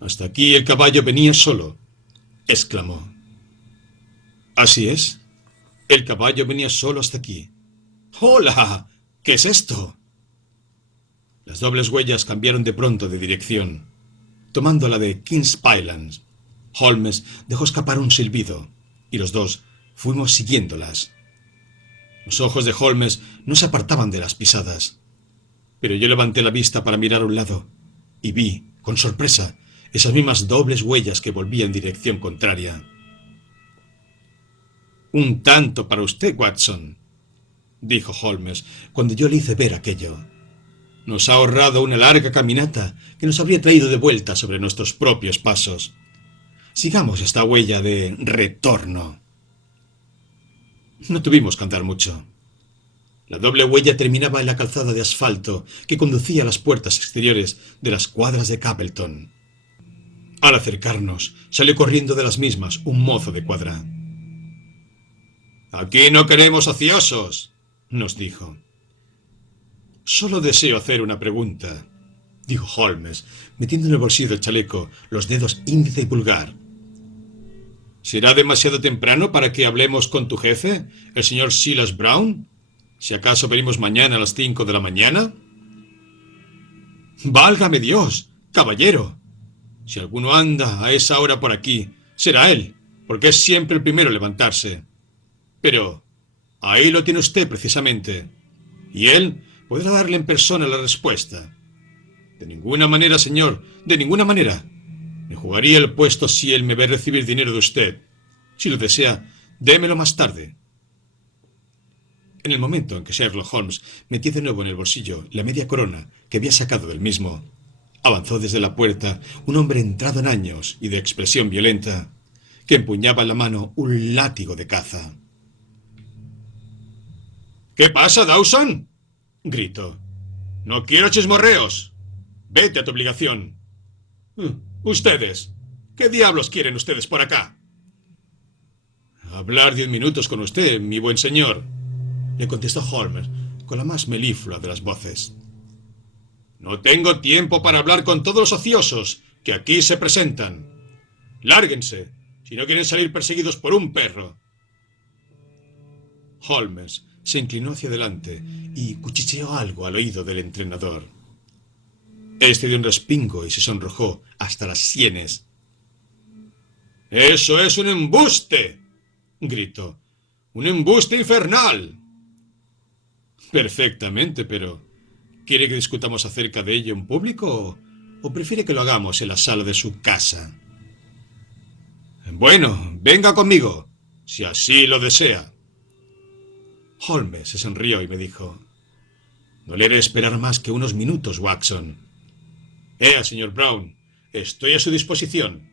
«Hasta aquí el caballo venía solo», exclamó. «Así es. El caballo venía solo hasta aquí». «¡Hola! ¿Qué es esto?» Las dobles huellas cambiaron de pronto de dirección, tomando la de Kings Pyland. Holmes dejó escapar un silbido, y los dos fuimos siguiéndolas. Los ojos de Holmes no se apartaban de las pisadas, pero yo levanté la vista para mirar a un lado, y vi, con sorpresa, esas mismas dobles huellas que volvían en dirección contraria. «Un tanto para usted, Watson», dijo Holmes, cuando yo le hice ver aquello. «Nos ha ahorrado una larga caminata que nos habría traído de vuelta sobre nuestros propios pasos. Sigamos esta huella de retorno». No tuvimos que andar mucho. La doble huella terminaba en la calzada de asfalto que conducía a las puertas exteriores de las cuadras de Capleton. Al acercarnos, salió corriendo de las mismas un mozo de cuadra. «Aquí no queremos ociosos», nos dijo. «Solo deseo hacer una pregunta», dijo Holmes, metiendo en el bolsillo del chaleco los dedos índice y pulgar. «¿Será demasiado temprano para que hablemos con tu jefe, el señor Silas Brown? Si acaso venimos mañana a las 5 de la mañana». «¡Válgame Dios, caballero! Si alguno anda a esa hora por aquí, será él, porque es siempre el primero en levantarse. Pero ahí lo tiene usted precisamente, y él podrá darle en persona la respuesta. De ninguna manera, señor, de ninguna manera. Me jugaría el puesto si él me ve recibir dinero de usted. Si lo desea, démelo más tarde». En el momento en que Sherlock Holmes metió de nuevo en el bolsillo la media corona que había sacado del mismo, avanzó desde la puerta un hombre entrado en años y de expresión violenta, que empuñaba en la mano un látigo de caza. «¿Qué pasa, Dawson?», gritó. «No quiero chismorreos. Vete a tu obligación». «Ustedes. ¿Qué diablos quieren ustedes por acá?» «Hablar 10 minutos con usted, mi buen señor», le contestó Holmes con la más meliflua de las voces. «No tengo tiempo para hablar con todos los ociosos que aquí se presentan. Lárguense, si no quieren salir perseguidos por un perro». Holmes se inclinó hacia adelante y cuchicheó algo al oído del entrenador. Este dio un respingo y se sonrojó hasta las sienes. «¡Eso es un embuste!», gritó. «¡Un embuste infernal!». «Perfectamente, pero ¿quiere que discutamos acerca de ello en público o prefiere que lo hagamos en la sala de su casa?» «Bueno, venga conmigo, si así lo desea». Holmes se sonrió y me dijo: «No le haré esperar más que unos minutos, Watson». Señor Brown, estoy a su disposición».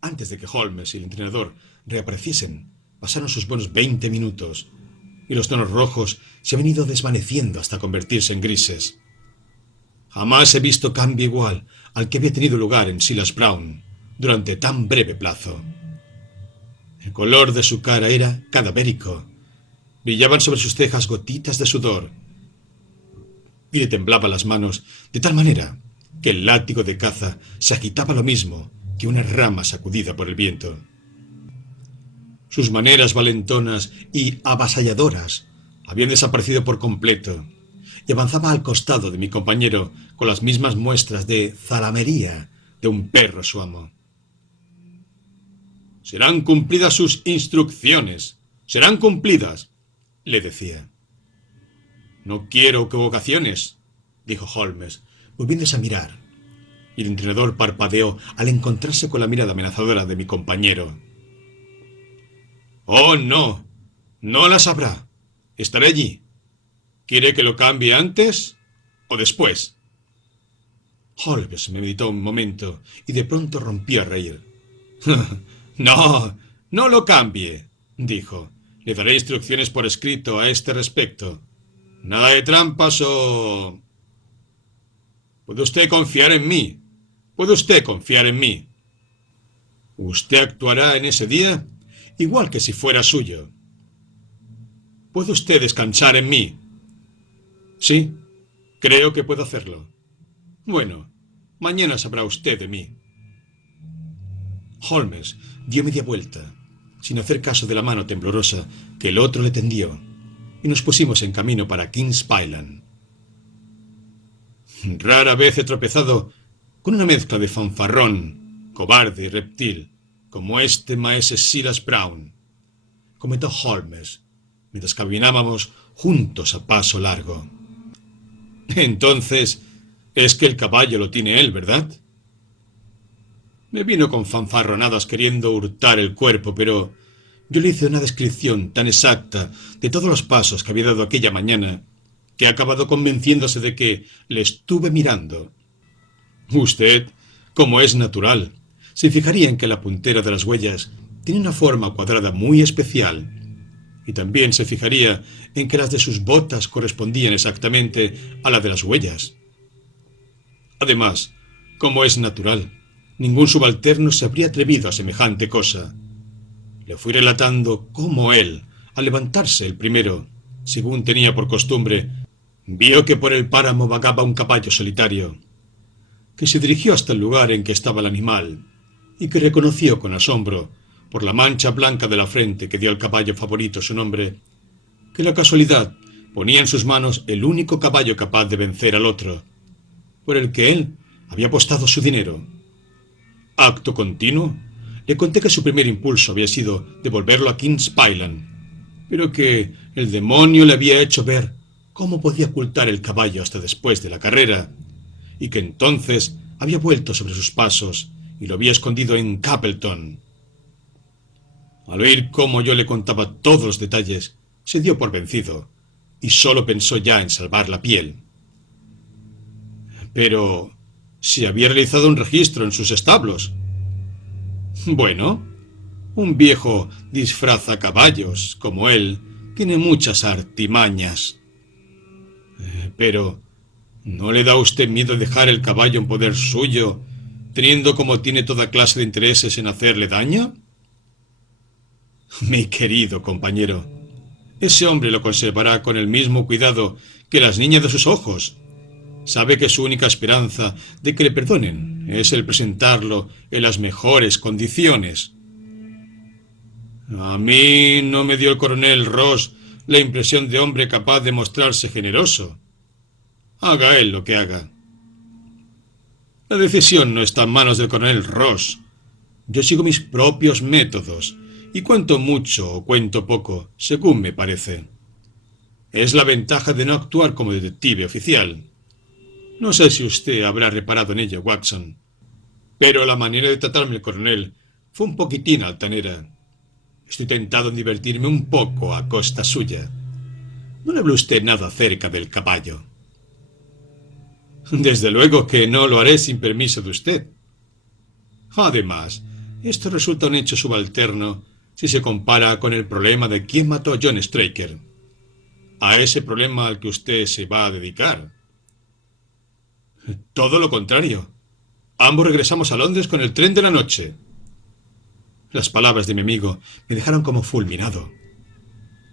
Antes de que Holmes y el entrenador reapareciesen, pasaron sus buenos 20 minutos, y los tonos rojos se han ido desvaneciendo hasta convertirse en grises. Jamás he visto cambio igual al que había tenido lugar en Silas Brown durante tan breve plazo. El color de su cara era cadavérico. Brillaban sobre sus cejas gotitas de sudor, y le temblaban las manos de tal manera que el látigo de caza se agitaba lo mismo que una rama sacudida por el viento. Sus maneras valentonas y avasalladoras habían desaparecido por completo, y avanzaba al costado de mi compañero con las mismas muestras de zalamería de un perro a su amo. «Serán cumplidas sus instrucciones, serán cumplidas», le decía. «No quiero equivocaciones», dijo Holmes, volviéndose a mirar, y el entrenador parpadeó al encontrarse con la mirada amenazadora de mi compañero. «Oh, no, no las habrá. Estaré allí. ¿Quiere que lo cambie antes o después?» Holmes me meditó un momento y de pronto rompió a reír. «No, no lo cambie», dijo. «Le daré instrucciones por escrito a este respecto. Nada de trampas o... Puede usted confiar en mí. Puede usted confiar en mí. Usted actuará en ese día igual que si fuera suyo. ¿Puede usted descansar en mí?» «Sí, creo que puedo hacerlo». «Bueno, mañana sabrá usted de mí». Holmes dio media vuelta, sin hacer caso de la mano temblorosa que el otro le tendió, y nos pusimos en camino para Kings Pyland. Rara vez he tropezado con una mezcla de fanfarrón, cobarde y reptil, como este maese Silas Brown, comentó Holmes, mientras caminábamos juntos a paso largo. «Entonces, es que el caballo lo tiene él, ¿verdad?» Me vino con fanfarronadas queriendo hurtar el cuerpo, pero yo le hice una descripción tan exacta de todos los pasos que había dado aquella mañana que ha acabado convenciéndose de que le estuve mirando. Usted, como es natural, se fijaría en que la puntera de las huellas tiene una forma cuadrada muy especial, y también se fijaría en que las de sus botas correspondían exactamente a la de las huellas. Además, como es natural, ningún subalterno se habría atrevido a semejante cosa. Le fui relatando cómo él, al levantarse el primero, según tenía por costumbre, vio que por el páramo vagaba un caballo solitario, que se dirigió hasta el lugar en que estaba el animal, y que reconoció con asombro, por la mancha blanca de la frente que dio al caballo favorito su nombre, que la casualidad ponía en sus manos el único caballo capaz de vencer al otro, por el que él había apostado su dinero. Acto continuo, le conté que su primer impulso había sido devolverlo a Kings Pyland, pero que el demonio le había hecho ver cómo podía ocultar el caballo hasta después de la carrera, y que entonces había vuelto sobre sus pasos y lo había escondido en Capleton. Al oír cómo yo le contaba todos los detalles, se dio por vencido y solo pensó ya en salvar la piel. Pero si había realizado un registro en sus establos. Bueno, un viejo disfraza caballos como él tiene muchas artimañas. Pero, ¿no le da a usted miedo dejar el caballo en poder suyo, teniendo como tiene toda clase de intereses en hacerle daño? Mi querido compañero, ese hombre lo conservará con el mismo cuidado que las niñas de sus ojos. Sabe que su única esperanza de que le perdonen es el presentarlo en las mejores condiciones. A mí no me dio el coronel Ross la impresión de hombre capaz de mostrarse generoso. Haga él lo que haga. La decisión no está en manos del coronel Ross. Yo sigo mis propios métodos y cuento mucho o cuento poco, según me parece. Es la ventaja de no actuar como detective oficial. No sé si usted habrá reparado en ello, Watson, pero la manera de tratarme el coronel fue un poquitín altanera. Estoy tentado en divertirme un poco a costa suya. No le habló usted nada acerca del caballo. Desde luego que no lo haré sin permiso de usted. Además, esto resulta un hecho subalterno si se compara con el problema de quién mató a John Straker. A ese problema al que usted se va a dedicar. Todo lo contrario. Ambos regresamos a Londres con el tren de la noche. Las palabras de mi amigo me dejaron como fulminado.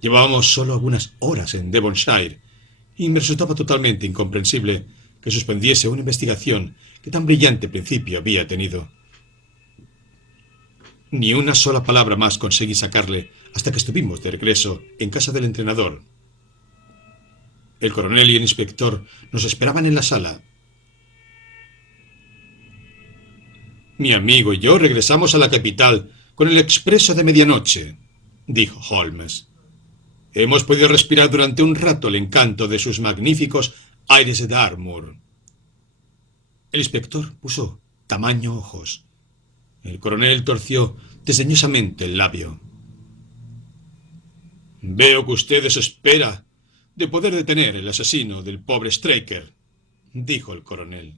Llevábamos solo algunas horas en Devonshire y me resultaba totalmente incomprensible que suspendiese una investigación que tan brillante principio había tenido. Ni una sola palabra más conseguí sacarle hasta que estuvimos de regreso en casa del entrenador. El coronel y el inspector nos esperaban en la sala. Mi amigo y yo regresamos a la capital con el expreso de medianoche, dijo Holmes. Hemos podido respirar durante un rato el encanto de sus magníficos aires de Dartmoor. El inspector puso tamaño ojos. El coronel torció desdeñosamente el labio. Veo que usted desespera de poder detener el asesino del pobre Straker, dijo el coronel.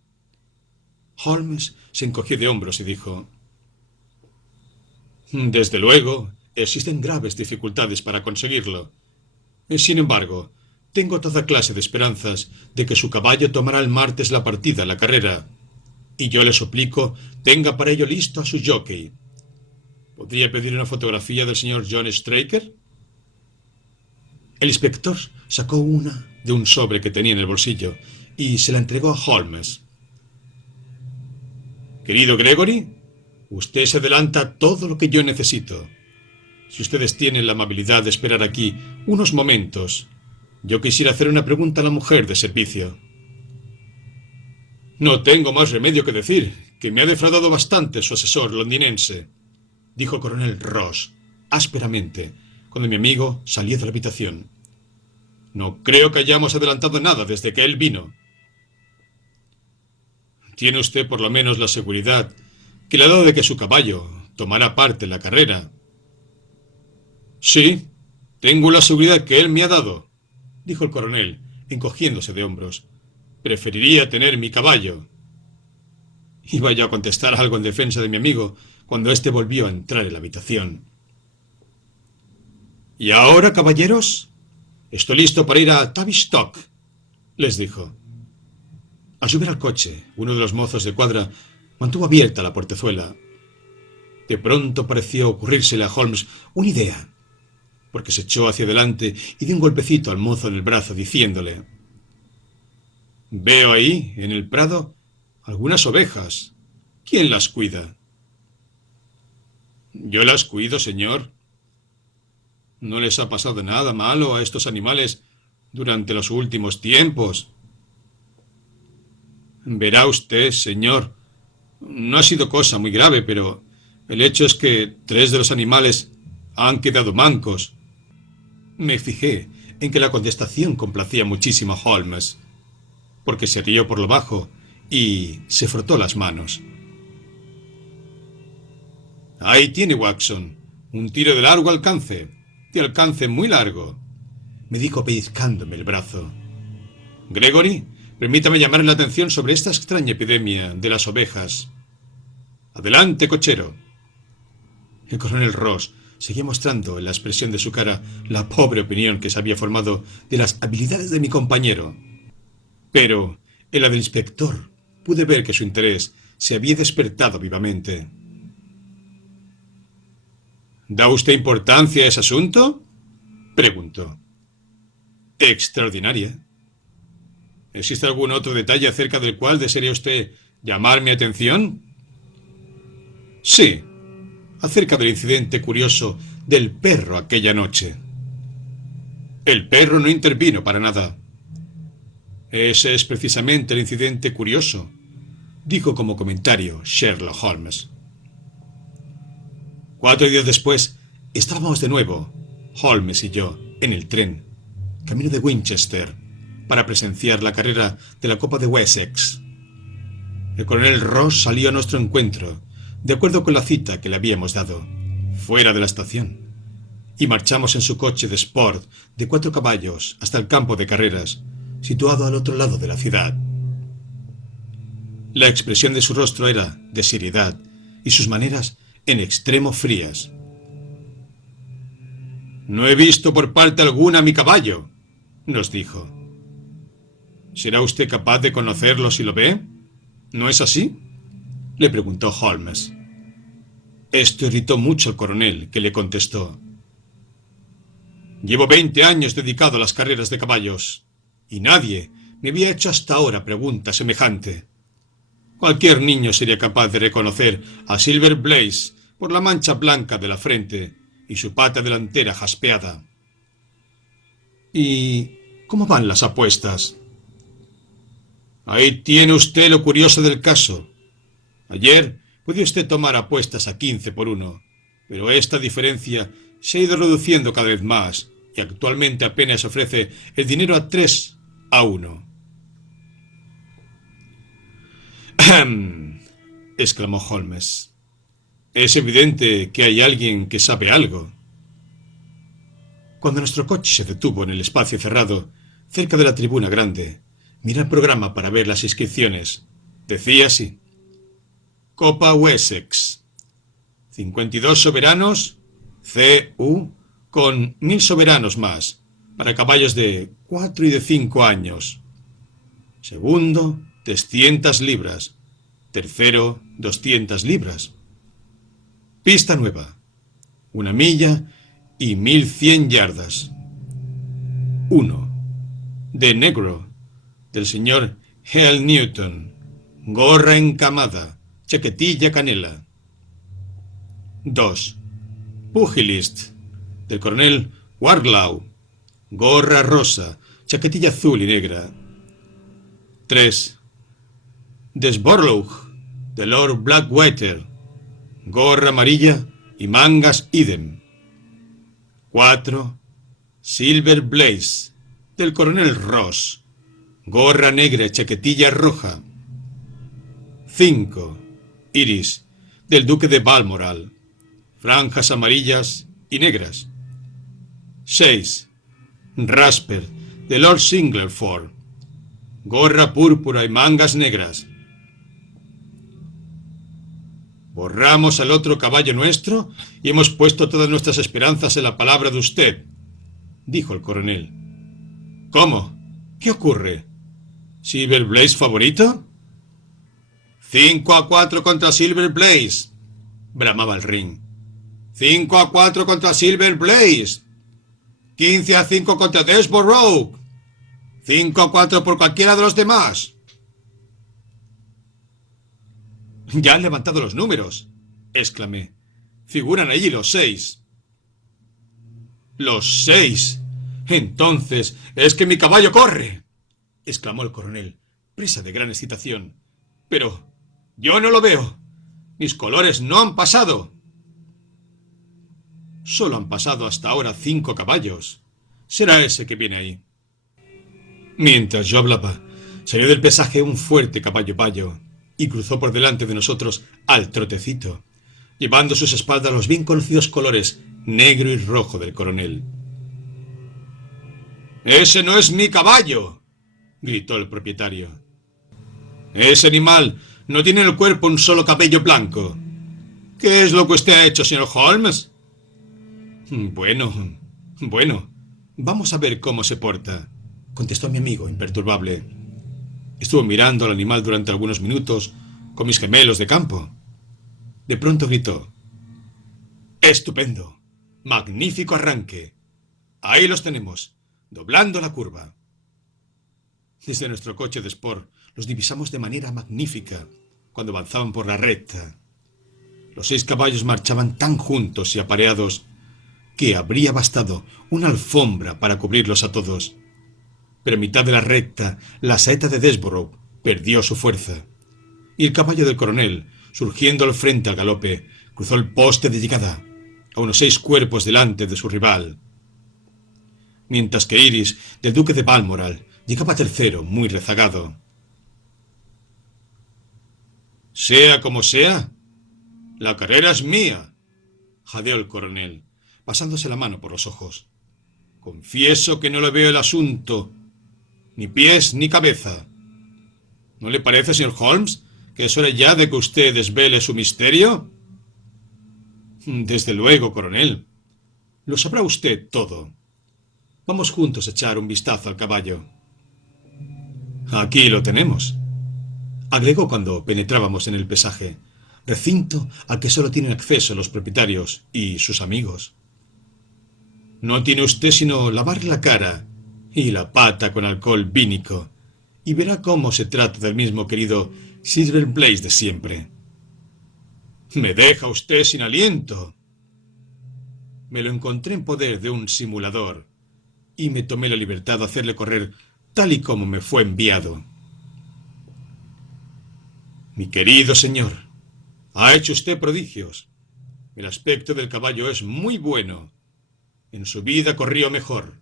Holmes se encogió de hombros y dijo: Desde luego, existen graves dificultades para conseguirlo. Sin embargo, tengo toda clase de esperanzas de que su caballo tomará el martes la partida a la carrera, y yo le suplico tenga para ello listo a su jockey. ¿Podría pedir una fotografía del señor John Straker? El inspector sacó una de un sobre que tenía en el bolsillo y se la entregó a Holmes. Querido Gregory, usted se adelanta a todo lo que yo necesito. Si ustedes tienen la amabilidad de esperar aquí unos momentos, yo quisiera hacer una pregunta a la mujer de servicio. No tengo más remedio que decir que me ha defraudado bastante su asesor londinense, dijo el coronel Ross ásperamente, cuando mi amigo salió de la habitación. No creo que hayamos adelantado nada desde que él vino. ¿Tiene usted por lo menos la seguridad que le ha dado de que su caballo tomará parte en la carrera? Sí, tengo la seguridad que él me ha dado, dijo el coronel, encogiéndose de hombros. Preferiría tener mi caballo. Iba yo a contestar algo en defensa de mi amigo cuando éste volvió a entrar en la habitación. «¿Y ahora, caballeros? Estoy listo para ir a Tavistock», les dijo. Al subir al coche, uno de los mozos de cuadra mantuvo abierta la portezuela. De pronto pareció ocurrírsele a Holmes una idea, porque se echó hacia adelante y dio un golpecito al mozo en el brazo, diciéndole: «Veo ahí, en el prado, algunas ovejas. ¿Quién las cuida?» «Yo las cuido, señor». «¿No les ha pasado nada malo a estos animales durante los últimos tiempos?» «Verá usted, señor, no ha sido cosa muy grave, pero el hecho es que 3 de los animales han quedado mancos». Me fijé en que la contestación complacía muchísimo a Holmes, porque se rió por lo bajo y se frotó las manos. «Ahí tiene, Watson, un tiro de largo alcance, de alcance muy largo», me dijo pellizcándome el brazo. «Gregory, permítame llamarle la atención sobre esta extraña epidemia de las ovejas. Adelante, cochero». El coronel Ross seguía mostrando en la expresión de su cara la pobre opinión que se había formado de las habilidades de mi compañero. Pero en la del inspector pude ver que su interés se había despertado vivamente. ¿Da usted importancia a ese asunto?, preguntó. Extraordinaria. ¿Existe algún otro detalle acerca del cual desearía usted llamar mi atención? Sí, acerca del incidente curioso del perro aquella noche. El perro no intervino para nada. Ese es precisamente el incidente curioso, dijo como comentario Sherlock Holmes. 4 días después, estábamos de nuevo, Holmes y yo, en el tren, camino de Winchester, para presenciar la carrera de la Copa de Wessex. El coronel Ross salió a nuestro encuentro, de acuerdo con la cita que le habíamos dado, fuera de la estación, y marchamos en su coche de sport de 4 caballos hasta el campo de carreras, situado al otro lado de la ciudad. La expresión de su rostro era de seriedad y sus maneras en extremo frías. «No he visto por parte alguna a mi caballo», nos dijo. «¿Será usted capaz de conocerlo si lo ve? ¿No es así?», le preguntó Holmes. Esto irritó mucho al coronel, que le contestó: «Llevo 20 años dedicado a las carreras de caballos, y nadie me había hecho hasta ahora pregunta semejante. Cualquier niño sería capaz de reconocer a Silver Blaze por la mancha blanca de la frente y su pata delantera jaspeada». «¿Y cómo van las apuestas?». «Ahí tiene usted lo curioso del caso. Ayer podía usted tomar apuestas a 15 por 1, pero esta diferencia se ha ido reduciendo cada vez más y actualmente apenas ofrece el dinero a 3 a 1. «Ahem», exclamó Holmes. «Es evidente que hay alguien que sabe algo». Cuando nuestro coche se detuvo en el espacio cerrado, cerca de la tribuna grande, miré el programa para ver las inscripciones. Decía así: Copa Wessex, 52 soberanos, CU, con 1000 soberanos más, para caballos de 4 y de 5 años. Segundo, 300 libras. Tercero, 200 libras. Pista nueva, 1 milla y 1100 yardas. 1. De negro, del señor Hale Newton, gorra encamada, chaquetilla canela. 2. Pugilist, del coronel Wardlaw, gorra rosa, chaquetilla azul y negra. 3. Desborlough, de Lord Blackwater, gorra amarilla y mangas idem. 4. Silver Blaze, del coronel Ross, gorra negra y chaquetilla roja. 5. Iris, del duque de Balmoral, franjas amarillas y negras. 6. Rasper, de Lord Singleford, gorra púrpura y mangas negras. Borramos al otro caballo nuestro y hemos puesto todas nuestras esperanzas en la palabra de usted, dijo el coronel. ¿Cómo? ¿Qué ocurre? ¿Silver Blaze favorito? 5 a 4 contra Silver Blaze, bramaba el ring. 5 a 4 contra Silver Blaze. 15 a 5 contra Desborough. 5 a 4 por cualquiera de los demás. «Ya han levantado los números», exclamé. «Figuran allí los 6». «¿Los 6? Entonces es que mi caballo corre», exclamó el coronel, presa de gran excitación. «Pero yo no lo veo. Mis colores no han pasado». «Solo han pasado hasta ahora 5 caballos. Será ese que viene ahí». Mientras yo hablaba, salió del pesaje un fuerte caballo payo y cruzó por delante de nosotros al trotecito, llevando a sus espaldas los bien conocidos colores negro y rojo del coronel. «¡Ese no es mi caballo!», gritó el propietario. «Ese animal no tiene en el cuerpo un solo cabello blanco. ¿Qué es lo que usted ha hecho, señor Holmes?». Bueno, vamos a ver cómo se porta», contestó mi amigo imperturbable. Estuve mirando al animal durante algunos minutos con mis gemelos de campo. De pronto gritó: ¡Estupendo! ¡Magnífico arranque! Ahí los tenemos, doblando la curva. Desde nuestro coche de sport los divisamos de manera magnífica cuando avanzaban por la recta. Los 6 caballos marchaban tan juntos y apareados que habría bastado una alfombra para cubrirlos a todos. Pero en mitad de la recta, la saeta de Desborough perdió su fuerza, y el caballo del coronel, surgiendo al frente al galope, cruzó el poste de llegada, a unos 6 cuerpos delante de su rival. Mientras que Iris, del duque de Balmoral, llegaba tercero, muy rezagado. «Sea como sea, la carrera es mía», jadeó el coronel, pasándose la mano por los ojos. «Confieso que no le veo el asunto, ni pies ni cabeza. ¿No le parece, señor Holmes, que es hora ya de que usted desvele su misterio?» «Desde luego, coronel. Lo sabrá usted todo. Vamos juntos a echar un vistazo al caballo». «Aquí lo tenemos», agregó cuando penetrábamos en el pesaje, recinto al que solo tienen acceso los propietarios y sus amigos. «No tiene usted sino lavar la cara y la pata con alcohol vínico, y verá cómo se trata del mismo querido Silver Blaze de siempre». «Me deja usted sin aliento». «Me lo encontré en poder de un simulador, y me tomé la libertad de hacerle correr tal y como me fue enviado». «Mi querido señor, ha hecho usted prodigios. El aspecto del caballo es muy bueno. En su vida corrió mejor.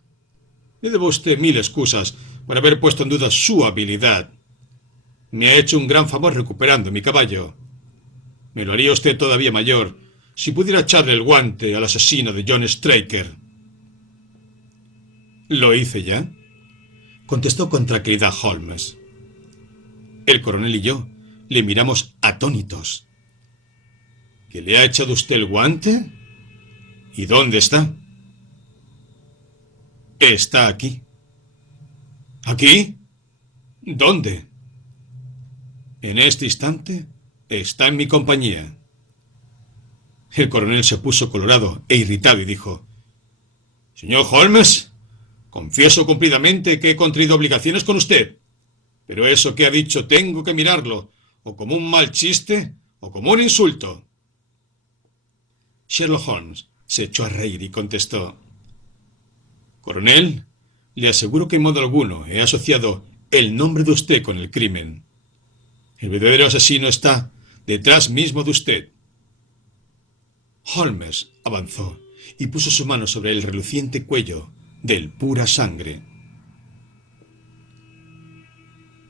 Le debo a usted 1000 excusas por haber puesto en duda su habilidad. Me ha hecho un gran favor recuperando mi caballo. Me lo haría usted todavía mayor si pudiera echarle el guante al asesino de John Straker». «¿Lo hice ya?», contestó con tranquilidad Holmes. El coronel y yo le miramos atónitos. ¿Que le ha echado usted el guante? ¿Y dónde está? Está aquí. ¿Aquí? ¿Dónde? En este instante está en mi compañía. El coronel se puso colorado e irritado y dijo: «Señor Holmes, confieso cumplidamente que he contraído obligaciones con usted, pero eso que ha dicho tengo que mirarlo, o como un mal chiste, o como un insulto». Sherlock Holmes se echó a reír y contestó: «Coronel, le aseguro que en modo alguno he asociado el nombre de usted con el crimen. El verdadero asesino está detrás mismo de usted». Holmes avanzó y puso su mano sobre el reluciente cuello del pura sangre.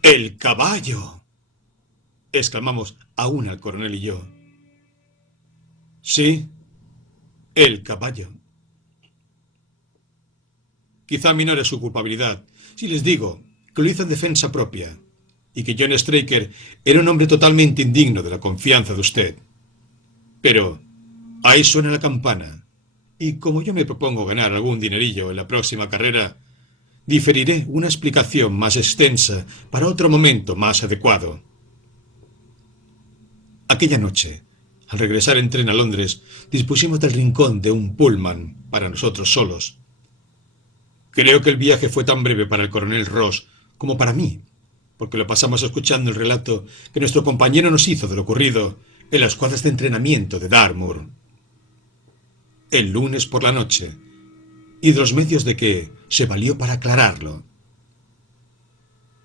«¡El caballo!», exclamamos a una el coronel y yo. «Sí, el caballo». Quizá minore su culpabilidad si les digo que lo hizo en defensa propia y que John Straker era un hombre totalmente indigno de la confianza de usted. Pero ahí suena la campana, y como yo me propongo ganar algún dinerillo en la próxima carrera, diferiré una explicación más extensa para otro momento más adecuado. Aquella noche, al regresar en tren a Londres, dispusimos del rincón de un pullman para nosotros solos. Creo que el viaje fue tan breve para el coronel Ross como para mí, porque lo pasamos escuchando el relato que nuestro compañero nos hizo de lo ocurrido en las cuadras de entrenamiento de Dartmoor el lunes por la noche, y de los medios de que se valió para aclararlo.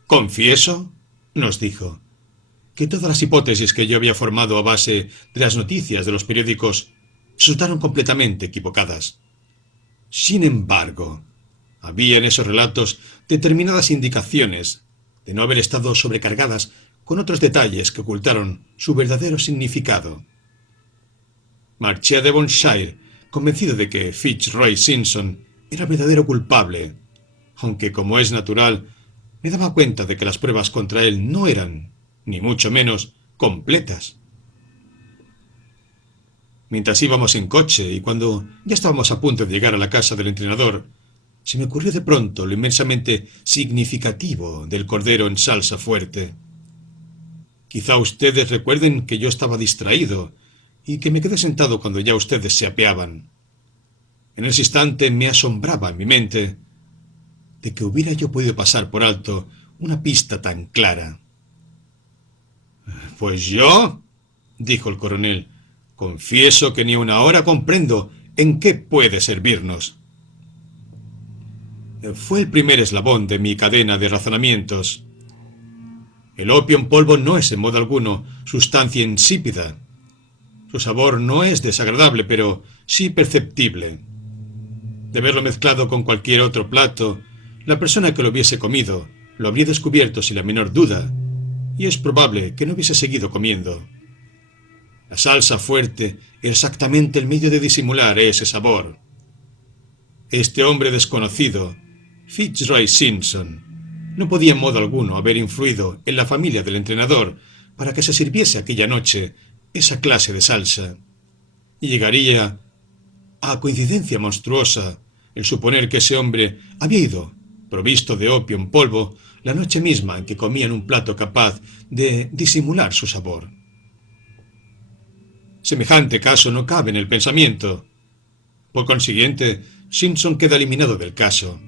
«Confieso», nos dijo, «que todas las hipótesis que yo había formado a base de las noticias de los periódicos resultaron completamente equivocadas. Sin embargo, había en esos relatos determinadas indicaciones de no haber estado sobrecargadas con otros detalles que ocultaron su verdadero significado. Marché a Devonshire convencido de que Fitzroy Simpson era el verdadero culpable, aunque, como es natural, me daba cuenta de que las pruebas contra él no eran, ni mucho menos, completas. Mientras íbamos en coche y cuando ya estábamos a punto de llegar a la casa del entrenador, se me ocurrió de pronto lo inmensamente significativo del cordero en salsa fuerte. Quizá ustedes recuerden que yo estaba distraído y que me quedé sentado cuando ya ustedes se apeaban. En ese instante me asombraba en mi mente de que hubiera yo podido pasar por alto una pista tan clara. Pues yo, dijo el coronel, confieso que ni aun ahora comprendo en qué puede servirnos. Fue el primer eslabón de mi cadena de razonamientos. El opio en polvo no es en modo alguno sustancia insípida. Su sabor no es desagradable, pero sí perceptible. De verlo mezclado con cualquier otro plato, la persona que lo hubiese comido lo habría descubierto sin la menor duda, y es probable que no hubiese seguido comiendo. La salsa fuerte era exactamente el medio de disimular ese sabor. Este hombre desconocido, Fitzroy Simpson, no podía en modo alguno haber influido en la familia del entrenador para que se sirviese aquella noche esa clase de salsa, y llegaría a coincidencia monstruosa el suponer que ese hombre había ido, provisto de opio en polvo, la noche misma en que comían un plato capaz de disimular su sabor. Semejante caso no cabe en el pensamiento. Por consiguiente, Simpson queda eliminado del caso,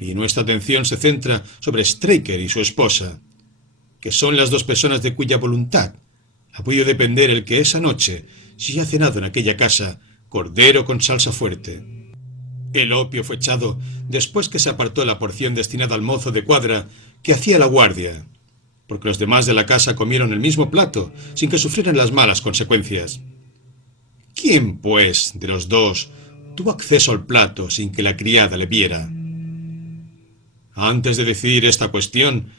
y nuestra atención se centra sobre Straker y su esposa, que son las dos personas de cuya voluntad ha podido depender el que esa noche se haya cenado en aquella casa cordero con salsa fuerte. El opio fue echado después que se apartó la porción destinada al mozo de cuadra que hacía la guardia, porque los demás de la casa comieron el mismo plato sin que sufrieran las malas consecuencias. ¿Quién, pues, de los dos tuvo acceso al plato sin que la criada le viera? Antes de decidir esta cuestión,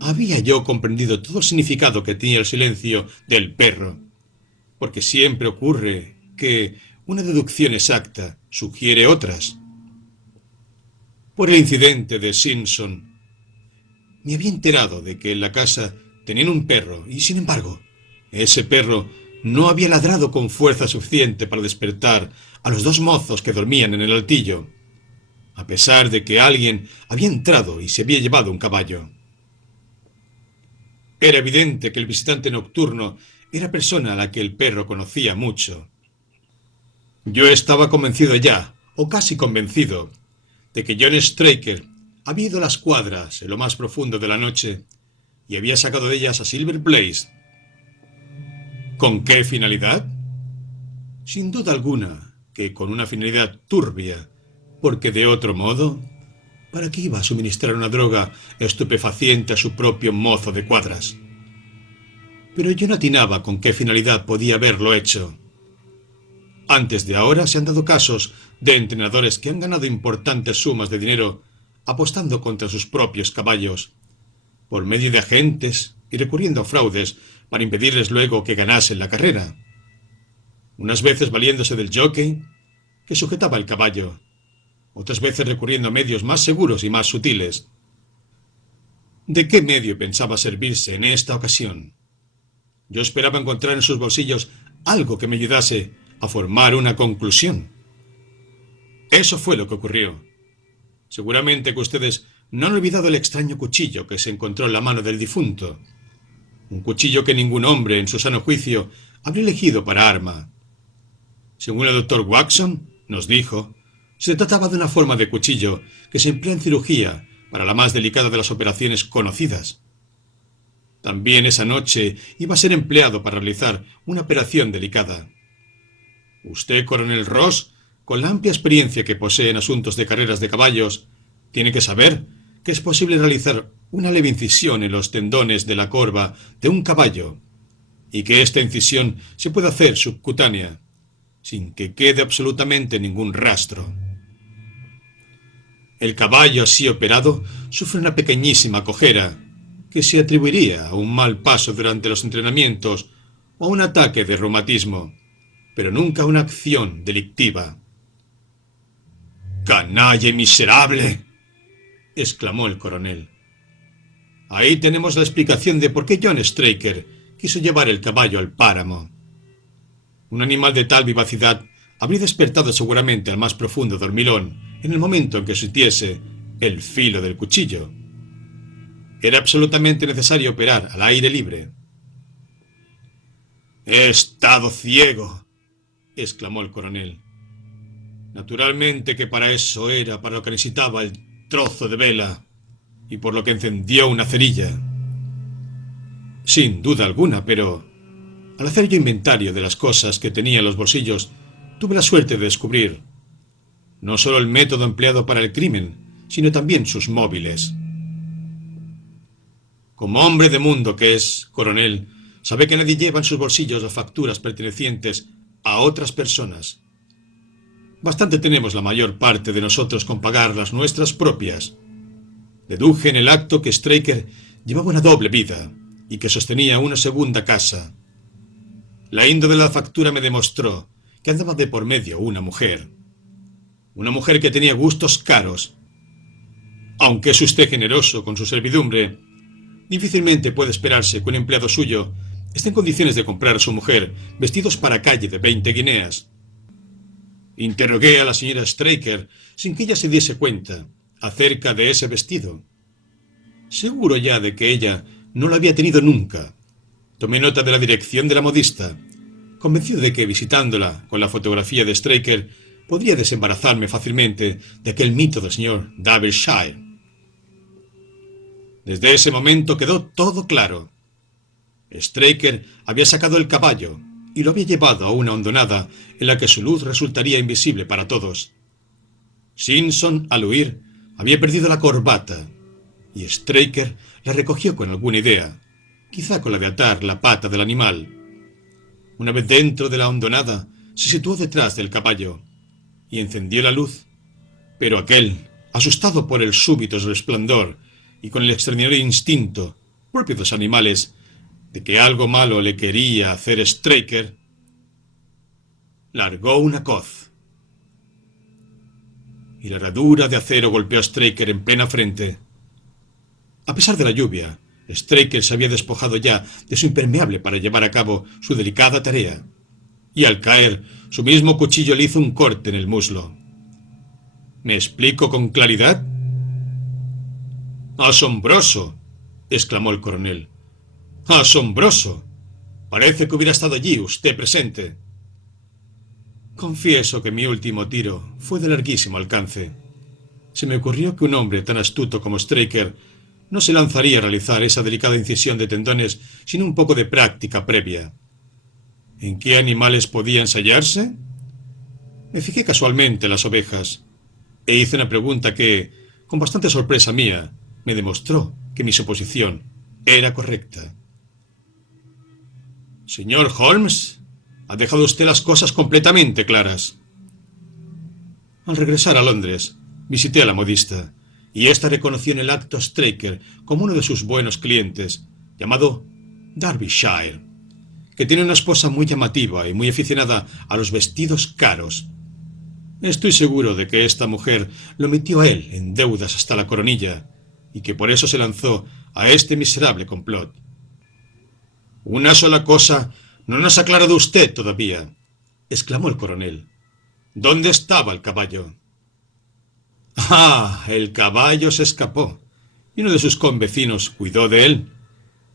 había yo comprendido todo el significado que tenía el silencio del perro, porque siempre ocurre que una deducción exacta sugiere otras. Por el incidente de Simpson, me había enterado de que en la casa tenían un perro y, sin embargo, ese perro no había ladrado con fuerza suficiente para despertar a los dos mozos que dormían en el altillo, a pesar de que alguien había entrado y se había llevado un caballo. Era evidente que el visitante nocturno era persona a la que el perro conocía mucho. Yo estaba convencido ya, o casi convencido, de que John Straker había ido a las cuadras en lo más profundo de la noche y había sacado de ellas a Silver Blaze. ¿Con qué finalidad? Sin duda alguna que con una finalidad turbia, porque de otro modo, ¿para qué iba a suministrar una droga estupefaciente a su propio mozo de cuadras? Pero yo no atinaba con qué finalidad podía haberlo hecho. Antes de ahora se han dado casos de entrenadores que han ganado importantes sumas de dinero apostando contra sus propios caballos, por medio de agentes y recurriendo a fraudes para impedirles luego que ganasen la carrera. Unas veces valiéndose del jockey que sujetaba el caballo, otras veces recurriendo a medios más seguros y más sutiles. ¿De qué medio pensaba servirse en esta ocasión? Yo esperaba encontrar en sus bolsillos algo que me ayudase a formar una conclusión. Eso fue lo que ocurrió. Seguramente que ustedes no han olvidado el extraño cuchillo que se encontró en la mano del difunto. Un cuchillo que ningún hombre en su sano juicio habría elegido para arma. Según el doctor Watson nos dijo, se trataba de una forma de cuchillo que se emplea en cirugía para la más delicada de las operaciones conocidas. También esa noche iba a ser empleado para realizar una operación delicada. Usted, coronel Ross, con la amplia experiencia que posee en asuntos de carreras de caballos, tiene que saber que es posible realizar una leve incisión en los tendones de la corva de un caballo, y que esta incisión se puede hacer subcutánea, sin que quede absolutamente ningún rastro. El caballo así operado sufre una pequeñísima cojera, que se atribuiría a un mal paso durante los entrenamientos o a un ataque de reumatismo, pero nunca a una acción delictiva. «¡Canalla y miserable!», exclamó el coronel. Ahí tenemos la explicación de por qué John Straker quiso llevar el caballo al páramo. Un animal de tal vivacidad habría despertado seguramente al más profundo dormilón en el momento en que sintiese el filo del cuchillo. Era absolutamente necesario operar al aire libre. «He estado ciego», exclamó el coronel. «Naturalmente que para eso era para lo que necesitaba el trozo de vela y por lo que encendió una cerilla. Sin duda alguna, pero al hacer yo inventario de las cosas que tenía en los bolsillos, tuve la suerte de descubrir no solo el método empleado para el crimen, sino también sus móviles. Como hombre de mundo que es, coronel, sabe que nadie lleva en sus bolsillos las facturas pertenecientes a otras personas. Bastante tenemos la mayor parte de nosotros con pagar las nuestras propias. Deduje en el acto que Straker llevaba una doble vida y que sostenía una segunda casa. La índole de la factura me demostró que andaba de por medio una mujer que tenía gustos caros. Aunque es usted generoso con su servidumbre, difícilmente puede esperarse que un empleado suyo esté en condiciones de comprar a su mujer vestidos para calle de 20 guineas. Interrogué a la señora Straker sin que ella se diese cuenta acerca de ese vestido. Seguro ya de que ella no lo había tenido nunca. Tomé nota de la dirección de la modista, convencido de que visitándola con la fotografía de Straker podría desembarazarme fácilmente de aquel mito del señor Derbyshire. Desde ese momento quedó todo claro. Straker había sacado el caballo y lo había llevado a una hondonada en la que su luz resultaría invisible para todos. Simpson, al huir, había perdido la corbata y Straker la recogió con alguna idea, quizá con la de atar la pata del animal. Una vez dentro de la hondonada, se situó detrás del caballo y encendió la luz, pero aquel, asustado por el súbito resplandor y con el extraordinario instinto propio de los animales de que algo malo le quería hacer Straker, largó una coz. Y la herradura de acero golpeó a Straker en plena frente. A pesar de la lluvia, Straker se había despojado ya de su impermeable para llevar a cabo su delicada tarea, y al caer, su mismo cuchillo le hizo un corte en el muslo. ¿Me explico con claridad? «¡Asombroso!», exclamó el coronel. «¡Asombroso! Parece que hubiera estado allí usted presente». Confieso que mi último tiro fue de larguísimo alcance. Se me ocurrió que un hombre tan astuto como Straker no se lanzaría a realizar esa delicada incisión de tendones sin un poco de práctica previa. ¿En qué animales podía ensayarse? Me fijé casualmente en las ovejas e hice una pregunta que, con bastante sorpresa mía, me demostró que mi suposición era correcta. «Señor Holmes, ha dejado usted las cosas completamente claras». Al regresar a Londres, visité a la modista, y ésta reconoció en el acto a Straker como uno de sus buenos clientes, llamado Derbyshire, que tiene una esposa muy llamativa y muy aficionada a los vestidos caros. Estoy seguro de que esta mujer lo metió a él en deudas hasta la coronilla, y que por eso se lanzó a este miserable complot. «Una sola cosa no nos ha aclarado usted todavía», exclamó el coronel. «¿Dónde estaba el caballo?» «Ah, el caballo se escapó, y uno de sus convecinos cuidó de él.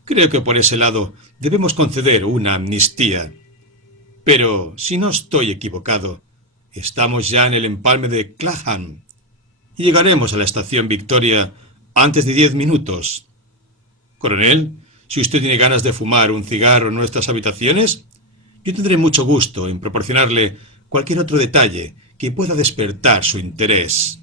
Creo que por ese lado debemos conceder una amnistía. Pero, si no estoy equivocado, estamos ya en el empalme de Clapham, y llegaremos a la estación Victoria antes de 10 minutos. Coronel, si usted tiene ganas de fumar un cigarro en nuestras habitaciones, yo tendré mucho gusto en proporcionarle cualquier otro detalle que pueda despertar su interés».